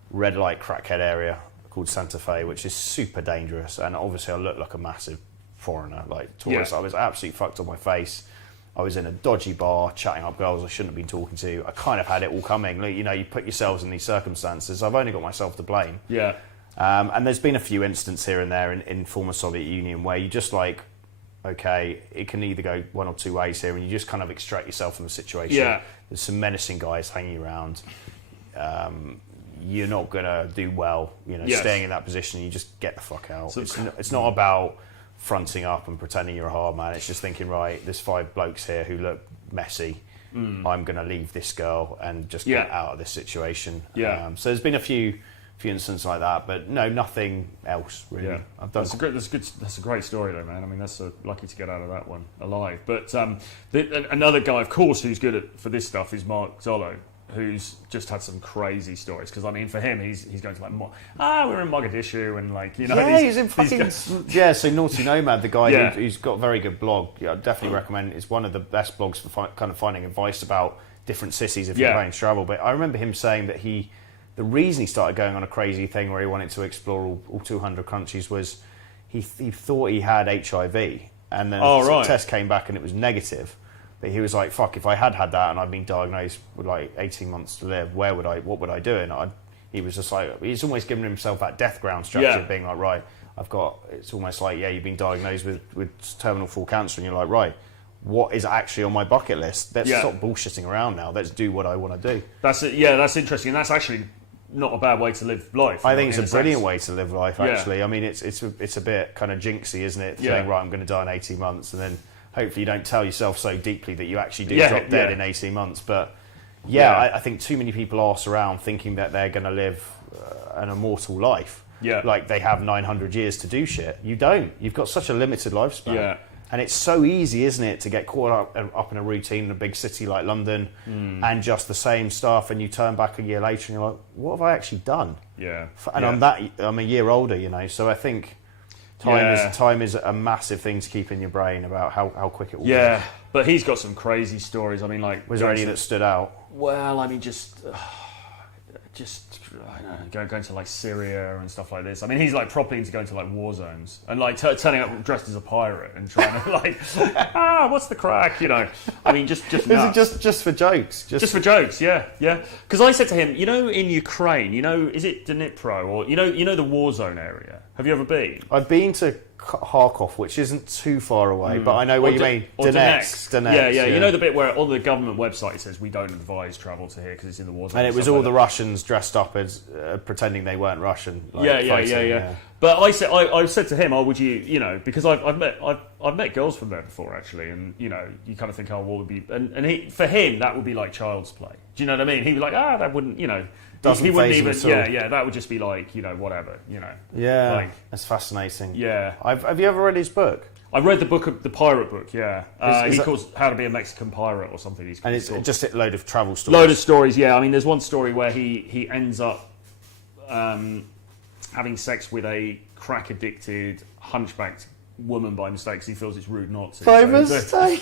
red light crackhead area called Santa Fe, which is super dangerous, and obviously I looked like a massive foreigner, like tourist. I was absolutely fucked on my face. I was in a dodgy bar chatting up girls I shouldn't have been talking to. I kind of had it all coming. Like, you put yourselves in these circumstances. I've only got myself to blame. Yeah. And there's been a few instances here and there in former Soviet Union where you just like, okay, it can either go one or two ways here, and you just kind of extract yourself from the situation. Yeah. There's some menacing guys hanging around. You're not going to do well, staying in that position. You just get the fuck out. So it's not about fronting up and pretending you're a hard man. It's just thinking, right, there's 5 blokes here who look messy. I'm going to leave this girl and just get out of this situation. Yeah. So there's been a few instances like that, but no, nothing else really. Yeah. That's a great story though, man. I mean, that's lucky to get out of that one alive. But another guy, of course, who's good for this stuff is Mark Zollo, who's just had some crazy stories. Because I mean, for him, he's going to like, we're in Mogadishu, and like, he's in fucking so Naughty Nomad, the guy who's got a very good blog. I definitely recommend. It's one of the best blogs for kind of finding advice about different cities if you're planning to travel. But I remember him saying that the reason he started going on a crazy thing where he wanted to explore all 200 countries was he thought he had HIV, and then the test came back and it was negative. But he was like, fuck, if I had that and I'd been diagnosed with like 18 months to live, what would I do? And he was just like, he's almost giving himself that death ground strategy of being like, right, it's almost like, you've been diagnosed with terminal 4 cancer, and you're like, right, what is actually on my bucket list? Let's stop bullshitting around now. Let's do what I want to do. That's interesting. And that's actually not a bad way to live life. I think it's a brilliant way to live life, actually. I mean, it's a bit kind of jinxy, isn't it? Saying, right, I'm going to die in 18 months, and then hopefully you don't tell yourself so deeply that you actually do drop dead in 18 months. But I think too many people arse around thinking that they're going to live an immortal life. Yeah. Like they have 900 years to do shit. You don't. You've got such a limited lifespan. Yeah. And it's so easy, isn't it, to get caught up in a routine in a big city like London and just the same stuff, and you turn back a year later and you're like, what have I actually done? Yeah. And I'm a year older, so I think time is a massive thing to keep in your brain about how quick it will go. But he's got some crazy stories. I mean, like, was there any that stood out? Well, I mean, just I don't know, going to like Syria and stuff like this. I mean, he's like properly into going to like war zones and like turning up dressed as a pirate and trying to like, what's the crack? I mean, just is it just for jokes? Just for jokes, yeah. Because I said to him, in Ukraine, is it Dnipro or the war zone area? Have you ever been? I've been to Kharkov, which isn't too far away, but I know what you mean. Donetsk. Yeah. You know the bit where on the government website it says we don't advise travel to here because it's in the war zone. And it was all the Russians dressed up as pretending they weren't Russian. Yeah. But I said to him, would you, because I've met girls from there before actually, and you kind of think, what would be, and for him that would be like child's play. Do you know what I mean? He'd be like, that wouldn't, Doesn't wouldn't even, that would just be like, whatever, Yeah, like, that's fascinating. Yeah. Have you ever read his book? I read the pirate book, yeah. He calls How to Be a Mexican Pirate or something. And it's just a load of travel stories? Load of stories, yeah. I mean, there's one story where he ends up having sex with a crack-addicted, hunchbacked woman by mistake because he feels it's rude not to. By mistake?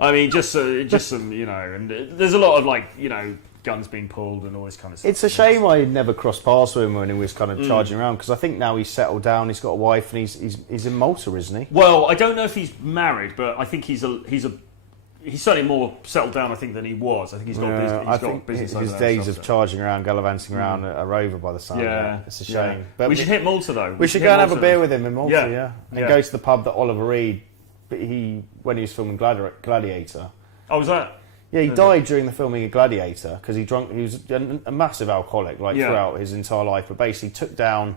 I mean, just some, and there's a lot of guns being pulled and all this kind of stuff. It's a shame I never crossed paths with him when he was kind of charging around, because I think now he's settled down, he's got a wife, and he's in Malta, isn't he? Well, I don't know if he's married, but I think he's certainly more settled down, I think, than he was. I think he's got business. His days of charging around, gallivanting around are over by the sound of it. It's a shame. Yeah. But we should hit Malta, though. We should go and have a beer with him in Malta, and go to the pub that Oliver Reed, when he was filming Gladiator. Oh, was that? Yeah, he died during the filming of Gladiator because he was a massive alcoholic throughout his entire life, but basically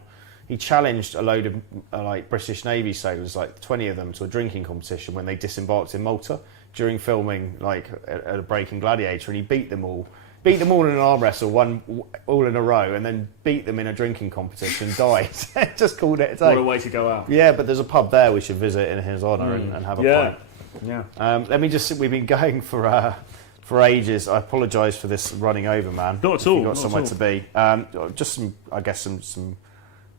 he challenged a load of British Navy sailors, 20 of them, to a drinking competition when they disembarked in Malta during filming at a break in Gladiator, and he beat them all beat them all in an arm wrestle, won all in a row, and then beat them in a drinking competition, died. Just called it a day. What a way to go out. Yeah, but there's a pub there we should visit in his honour and have a pint. Yeah. Let me just. We've been going for ages. I apologise for this running over, man. Not at all. You've got somewhere to be. Just some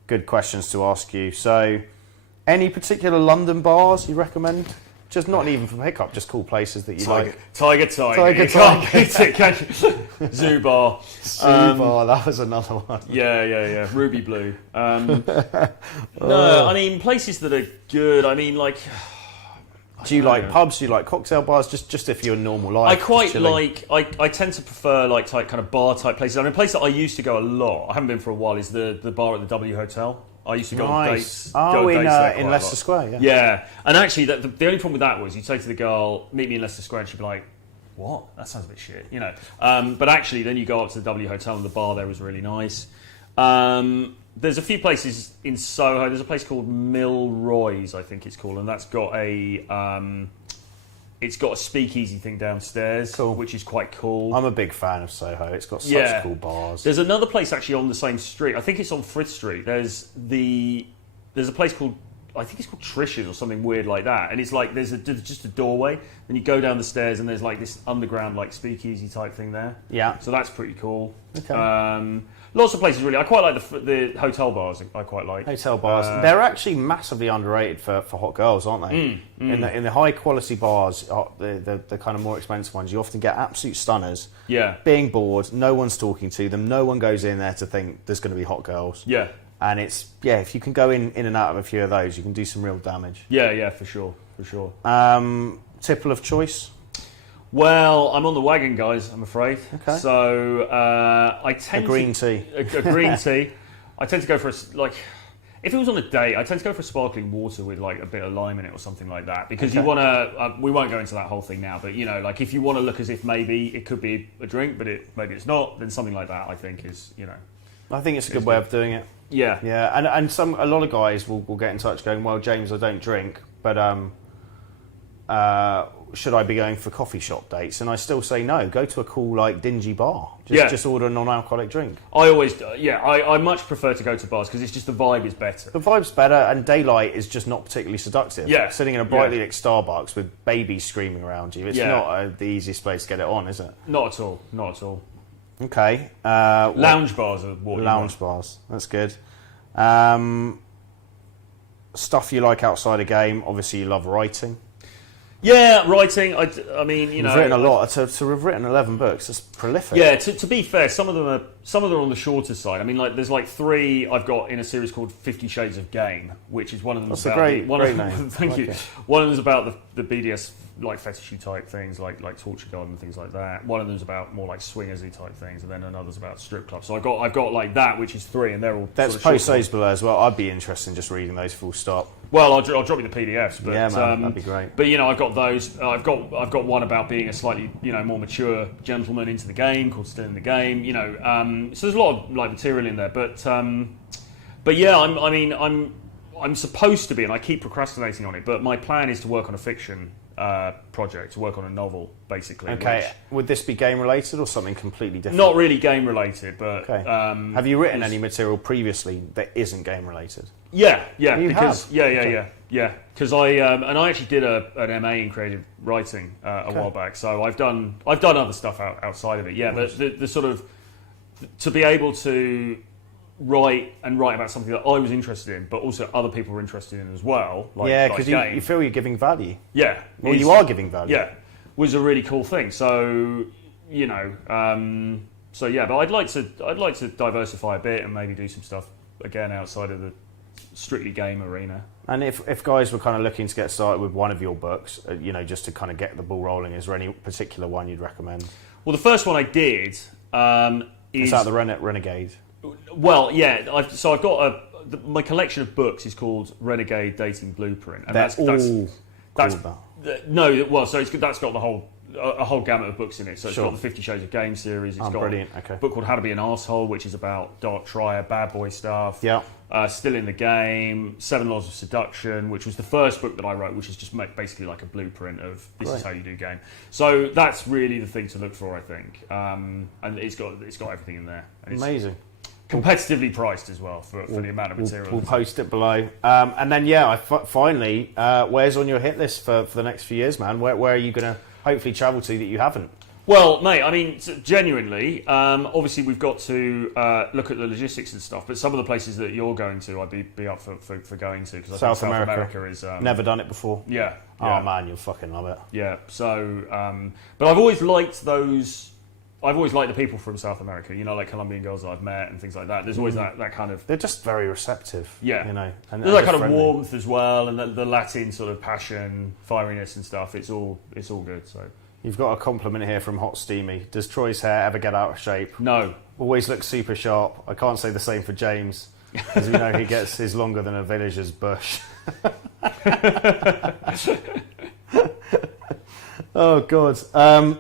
good questions to ask you. So, any particular London bars you recommend? Just not even from Hiccup, just cool places that you like. Tiger. Tiger. You can't beat it, can you? Zoo Bar. That was another one. Yeah. Ruby Blue. No, I mean, places that are good. I mean, like... Do you like pubs? Do you like cocktail bars? Just if you're a normal life. I quite like. I tend to prefer like type kind of bar type places. I mean, a place that I used to go a lot. I haven't been for a while. Is the bar at the W Hotel. I used to go on dates. In Leicester Square. Yeah, and actually, the only problem with that was you'd say to the girl, "Meet me in Leicester Square," and she'd be like, "What? That sounds a bit shit," you know. But actually, then you go up to the W Hotel, and the bar there was really nice. There's a few places in Soho. There's a place called Milroy's, I think it's called, and that's got it's got a speakeasy thing downstairs, which is quite cool. I'm a big fan of Soho. It's got such cool bars. There's another place actually on the same street. I think it's on Frith Street. There's a place called, I think it's called Trish's or something weird like that. And it's like there's just a doorway, then you go down the stairs, and there's like this underground like speakeasy type thing there. Yeah. So that's pretty cool. Okay. Lots of places really. I quite like the hotel bars. I quite like hotel bars. They're actually massively underrated for hot girls, aren't they? In the high quality bars, the kind of more expensive ones, you often get absolute stunners. Yeah. Being bored, no one's talking to them, no one goes in there to think there's going to be hot girls. Yeah. And it's if you can go in and out of a few of those, you can do some real damage. Yeah, for sure. Tipple of choice. Well, I'm on the wagon, guys, I'm afraid. Okay. So I tend a green tea. A green tea. I tend to go for if it was on a date, I tend to go for sparkling water with like a bit of lime in it or something like that, because you want to. We won't go into that whole thing now, but you know, like if you want to look as if maybe it could be a drink, but maybe it's not, then something like that I think is I think it's a good way of doing it. Yeah. Yeah, and a lot of guys will get in touch going, well, James, I don't drink, but should I be going for coffee shop dates? And I still say no. Go to a cool, like, dingy bar. Just order a non-alcoholic drink. I much prefer to go to bars because it's just the vibe is better. The vibe's better, and daylight is just not particularly seductive. Yeah. Sitting in a brightly lit Starbucks with babies screaming around you, it's not the easiest place to get it on, is it? Not at all. Okay. Lounge bars are what Lounge bars. That's good. Stuff you like outside a game. Obviously, you love writing. Yeah, writing. I mean, You've written a lot. To have written 11 books, it's prolific. Yeah. To be fair, some of them are on the shorter side. I mean, like there's like 3 I've got in a series called 50 Shades of Game, which is one of them. That's a great name. Thank you. One of them's about the BDS like fetishy type things, like Torture Garden and things like that. One of them's about more like swingersy type things, and then another's about strip clubs. So I've got like that, which is 3, and they're all. Let's post those below as well. I'd be interested in just reading those full stop. Well, I'll drop you the PDFs. But, yeah, man, that'd be great. But I've got those. I've got one about being a slightly more mature gentleman into the game, called Still in the Game. So there's a lot of like material in there. But yeah, I'm supposed to be, and I keep procrastinating on it. But my plan is to work on a fiction project, to work on a novel, basically. Okay. Would this be game related or something completely different? Not really game related, but okay. Have you written any material previously that isn't game related? Yeah. Because I actually did an MA in creative writing a while back, so I've done other stuff outside of it. Yeah, but the sort of to be able to write about something that I was interested in, but also other people were interested in as well. Because you feel you're giving value. Yeah, you are giving value. Yeah, was a really cool thing. So but I'd like to diversify a bit and maybe do some stuff again outside of the strictly game arena. And if guys were kind of looking to get started with one of your books, just to kind of get the ball rolling, is there any particular one you'd recommend? Well, the first one I did is that the Renegade. Well, yeah. I've got my collection of books is called Renegade Dating Blueprint, and that's got the whole gamut of books in it. So it's got the 50 Shades of Game series. It's got brilliant. Okay. A book called How to Be an Arsehole, which is about dark triad, bad boy stuff. Yeah. still in the game. 7 Laws of Seduction, which was the first book that I wrote, which is just basically like a blueprint of this is how you do game. So that's really the thing to look for, I think. And it's got everything in there. And it's Amazing. Competitively priced as well for the amount of material. We'll post it below. And then, finally, where's on your hit list for the next few years, man? Where are you going to hopefully travel to that you haven't? Well, mate, I mean, genuinely, obviously we've got to look at the logistics and stuff, but some of the places that you're going to, I'd be up for going to, because I think South America is... Never done it before. Yeah. Oh, man, you'll fucking love it. Yeah, so... but I've always liked those... I've always liked the people from South America, you know, like Colombian girls that I've met and things like that. There's always that kind of... They're just very receptive, yeah. You know. And there's that kind of warmth as well, and the Latin sort of passion, fieriness and stuff. It's all good, so... You've got a compliment here from Hot Steamy. Does Troy's hair ever get out of shape? No. Always looks super sharp. I can't say the same for James, because we know he gets his longer than a villager's bush. Oh, God.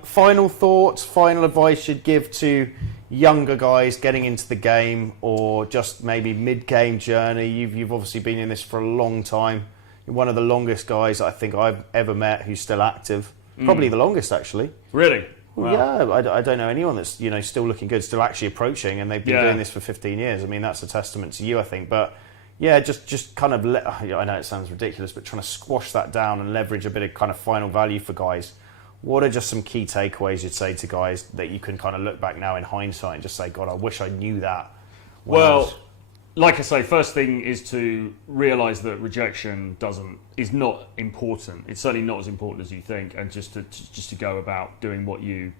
Final thoughts, final advice you'd give to younger guys getting into the game, or just maybe mid-game journey? You've obviously been in this for a long time. You're one of the longest guys I think I've ever met who's still active. Probably the longest, actually. Really? Wow. Yeah, I don't know anyone that's still looking good, still actually approaching, and they've been doing this for 15 years. I mean, that's a testament to you, I think. But yeah, just kind of I know it sounds ridiculous, but trying to squash that down and leverage a bit of kind of final value for guys. What are just some key takeaways you'd say to guys that you can kind of look back now in hindsight and just say, God, I wish I knew that? Well, like I say, first thing is to realise that rejection is not important. It's certainly not as important as you think, and just to go about doing what you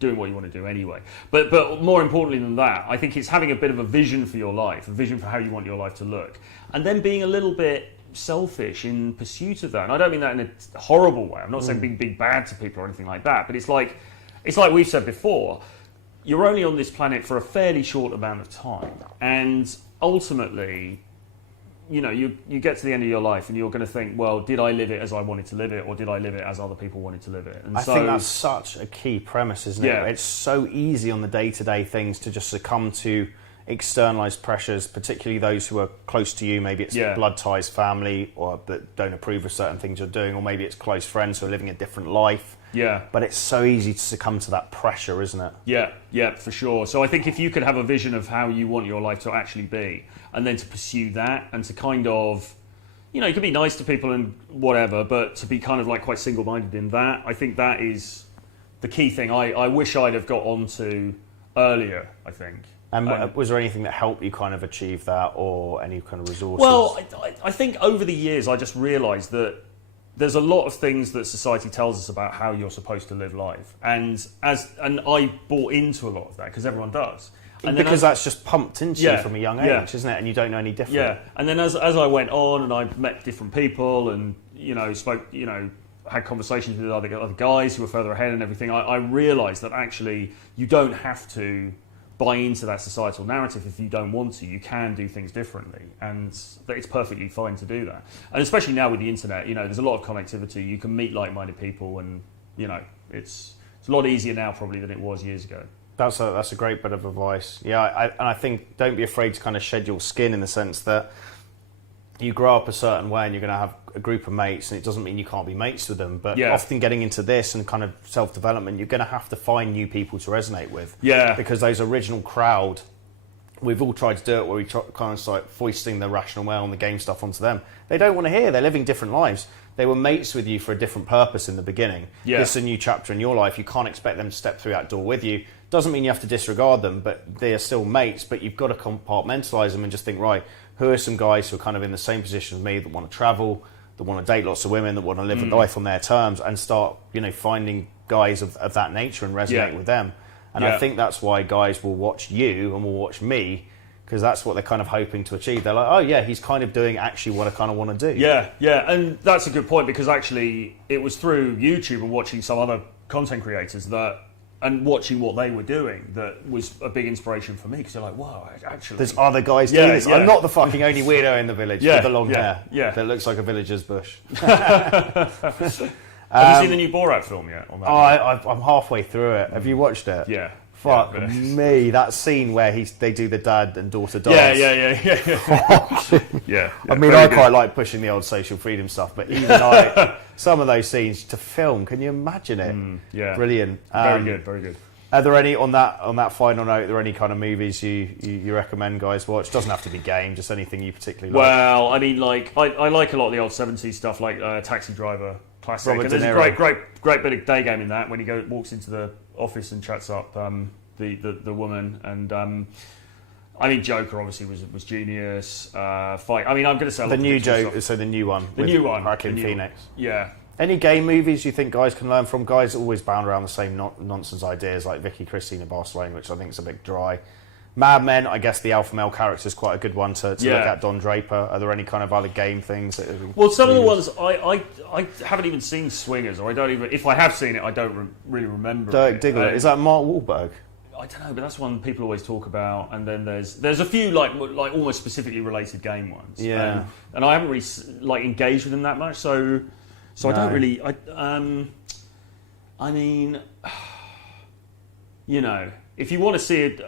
want to do anyway. But more importantly than that, I think it's having a bit of a vision for your life, a vision for how you want your life to look, and then being a little bit selfish in pursuit of that. And I don't mean that in a horrible way. I'm not saying being big bad to people or anything like that, but it's like we've said before, you're only on this planet for a fairly short amount of time, and ultimately, you get to the end of your life and you're going to think, well, did I live it as I wanted to live it, or did I live it as other people wanted to live it? And I think that's such a key premise, isn't it? It's so easy on the day-to-day things to just succumb to externalized pressures, particularly those who are close to you. Maybe it's blood ties, family, or that don't approve of certain things you're doing, or maybe it's close friends who are living a different life. Yeah. But it's so easy to succumb to that pressure, isn't it? Yeah, for sure. So I think if you could have a vision of how you want your life to actually be, and then to pursue that, and to kind of, you can be nice to people and whatever, but to be kind of like quite single-minded in that, I think that is the key thing. I wish I'd have got onto earlier, I think. And was there anything that helped you kind of achieve that, or any kind of resources? Well, I think over the years I just realised that there's a lot of things that society tells us about how you're supposed to live life, and I bought into a lot of that, because everyone does. And because that's just pumped into you from a young age, isn't it? And you don't know any different. Yeah, and then as I went on and I met different people and spoke, had conversations with other guys who were further ahead and everything, I realised that actually you don't have to buy into that societal narrative if you don't want to. You can do things differently, and that it's perfectly fine to do that. And especially now with the internet, there's a lot of connectivity. You can meet like-minded people, and it's a lot easier now probably than it was years ago. That's a great bit of advice. Yeah, I think don't be afraid to kind of shed your skin, in the sense that you grow up a certain way and you're going to have a group of mates, and it doesn't mean you can't be mates with them, but often getting into this and kind of self-development, you're going to have to find new people to resonate with. Yeah. Because those original crowd, we've all tried to do it where we kind of like foisting the rational well and the game stuff onto them. They don't want to hear. They're living different lives. They were mates with you for a different purpose in the beginning. Yeah. This is a new chapter in your life. You can't expect them to step through that door with you. Doesn't mean you have to disregard them, but they are still mates, but you've got to compartmentalise them and just think, right, who are some guys who are kind of in the same position as me, that want to travel, that want to date lots of women, that want to live a life on their terms, and start, finding guys of that nature and resonate with them. And I think that's why guys will watch you and will watch me, because that's what they're kind of hoping to achieve. They're like, oh yeah, he's kind of doing actually what I kind of want to do. Yeah, and that's a good point, because actually it was through YouTube and watching some other content creators and watching what they were doing that was a big inspiration for me, because you're like, wow, actually... There's other guys doing this. I'm not the fucking only weirdo in the village with the long hair that looks like a villager's bush. Have you seen the new Borat film yet? On that I'm halfway through it. Have you watched it? Yeah. Fuck Yeah, me, that scene where they do the dad and daughter dance. Yeah. I mean, I quite like pushing the old social freedom stuff, but even some of those scenes to film, can you imagine it? Yeah. Brilliant. Very good. Are there any, on that final note, are there any kind of movies you recommend guys watch? Doesn't have to be game, just anything you particularly like. Well, I mean, like I like a lot of the old 70s stuff, like Taxi Driver, classic. Robert And there's De a Niro. great bit of day game in that when he walks into the office and chats up the woman. And I mean, Joker obviously was genius. Fight. I mean, I'm going to say a lot The of new fictional Joker, stuff. so the new one. The with new one. Joaquin the new Phoenix. One. Yeah. Any game movies you think guys can learn from? Guys always bound around the same nonsense ideas, like Vicky Cristina Barcelona, which I think is a bit dry. Mad Men, I guess the alpha male character is quite a good one to look at. Don Draper. Are there any kind of other game things? That Some of the ones I haven't even seen Swingers, or I don't even. If I have seen it, I don't really remember. Dirk Diggler. Is that Mark Wahlberg? I don't know, but that's one people always talk about. And then there's a few like almost specifically related game ones. Yeah. And I haven't really engaged with them that much, so I don't really. I mean, if you want to see it.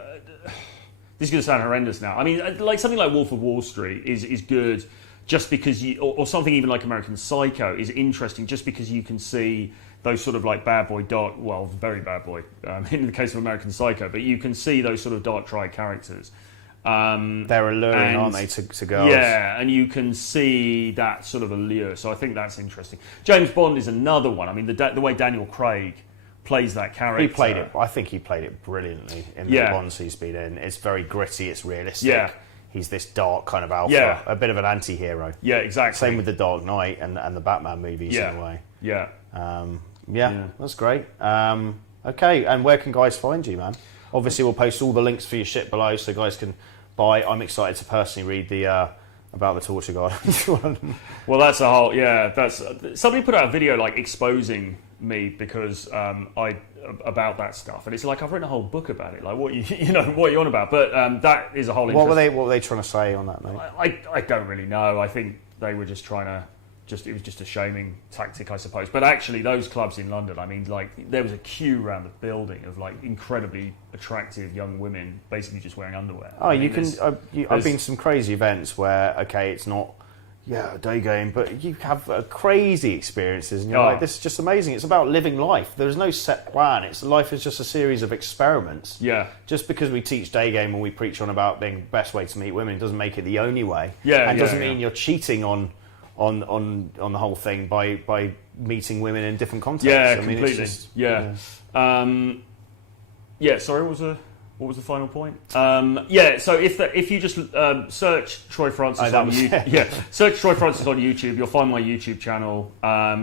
This is going to sound horrendous now. I mean, like something like Wolf of Wall Street is good just because or something even like American Psycho is interesting just because you can see those sort of like bad boy dark, well, very bad boy in the case of American Psycho, but you can see those sort of dark triad characters. They're alluring, aren't they, to girls? Yeah, and you can see that sort of allure. So I think that's interesting. James Bond is another one. I mean, the way Daniel Craig plays that character. I think he played it brilliantly in the Bonds he's been in. It's very gritty, it's realistic. Yeah. He's this dark kind of alpha, Yeah. a bit of an anti-hero. Yeah, exactly. Same with the Dark Knight and the Batman movies in a way. Yeah. That's great. Okay, and where can guys find you, man? Obviously, we'll post all the links for your shit below so guys can buy. I'm excited to personally read the about the Torture Garden. Well, that's a whole that's somebody put out a video like exposing me because about that stuff, and it's like I've written a whole book about it. Like what what are you on about? But that is a whole. What were they trying to say on that, mate? I don't really know. I think they were just trying to. It was just a shaming tactic, I suppose. But actually, those clubs in London, I mean, like there was a queue around the building of like incredibly attractive young women, basically just wearing underwear. Oh, I've been to some crazy events where it's not a day game, but you have crazy experiences, and you're like, this is just amazing. It's about living life. There's no set plan. Life is just a series of experiments. Yeah. Just because we teach day game and we preach on about being the best way to meet women doesn't make it the only way. Yeah. And doesn't mean you're cheating on the whole thing by meeting women in different contexts. Yeah, I mean, completely. It's just, Sorry, what was the final point? So if you just search Troy Francis on YouTube, search Troy Francis on YouTube, you'll find my YouTube channel.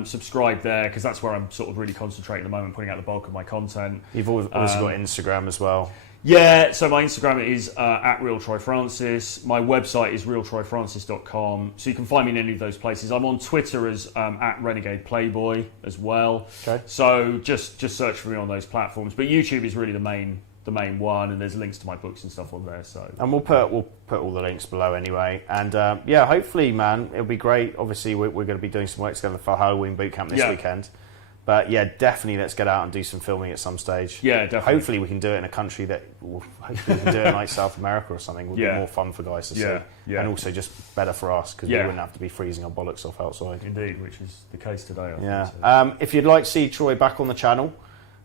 Subscribe there because that's where I'm sort of really concentrating at the moment, putting out the bulk of my content. You've also got Instagram as well. Yeah, so my Instagram is at @RealTroyFrancis. My website is realtroyfrancis.com. So you can find me in any of those places. I'm on Twitter as at Renegade Playboy as well. Okay. So just search for me on those platforms. But YouTube is really the main one, and there's links to my books and stuff on there. So and we'll put all the links below anyway. And hopefully, man, it'll be great. Obviously, we're going to be doing some work together for Halloween boot camp this weekend. But definitely let's get out and do some filming at some stage. Yeah, definitely. Hopefully we can do it in a country hopefully we can do it in like South America or something. It would be more fun for guys to see. Yeah. And also just better for us because we wouldn't have to be freezing our bollocks off outside. Indeed, which is the case today. I think, so. If you'd like to see Troy back on the channel,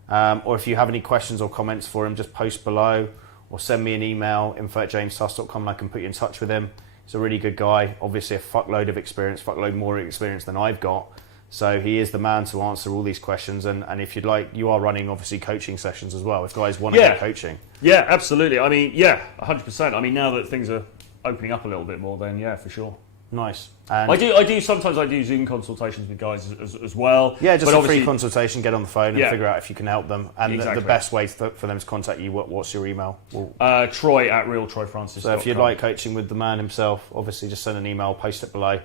or if you have any questions or comments for him, just post below or send me an email, info@jamestusk.com, and I can put you in touch with him. He's a really good guy. Obviously a fuckload of experience, fuckload more experience than I've got. So he is the man to answer all these questions. And if you'd like, you are running, obviously, coaching sessions as well, if guys want to get coaching. Yeah, absolutely. I mean, 100%. I mean, now that things are opening up a little bit more, then, for sure. Nice. And sometimes I do Zoom consultations with guys as well. Yeah, just a free consultation, get on the phone and figure out if you can help them. And exactly. the best way for them to contact you, what's your email? Troy @realtroyfrancis.com. So if you'd like coaching with the man himself, obviously just send an email, post it below.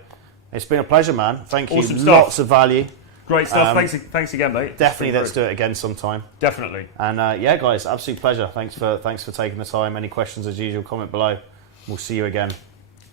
It's been a pleasure, man. Thank you. Awesome Lots stuff. of value. Great stuff. Thanks again, mate. Definitely, let's do it again sometime. Definitely. And guys, absolute pleasure. Thanks for taking the time. Any questions, as usual, comment below. We'll see you again.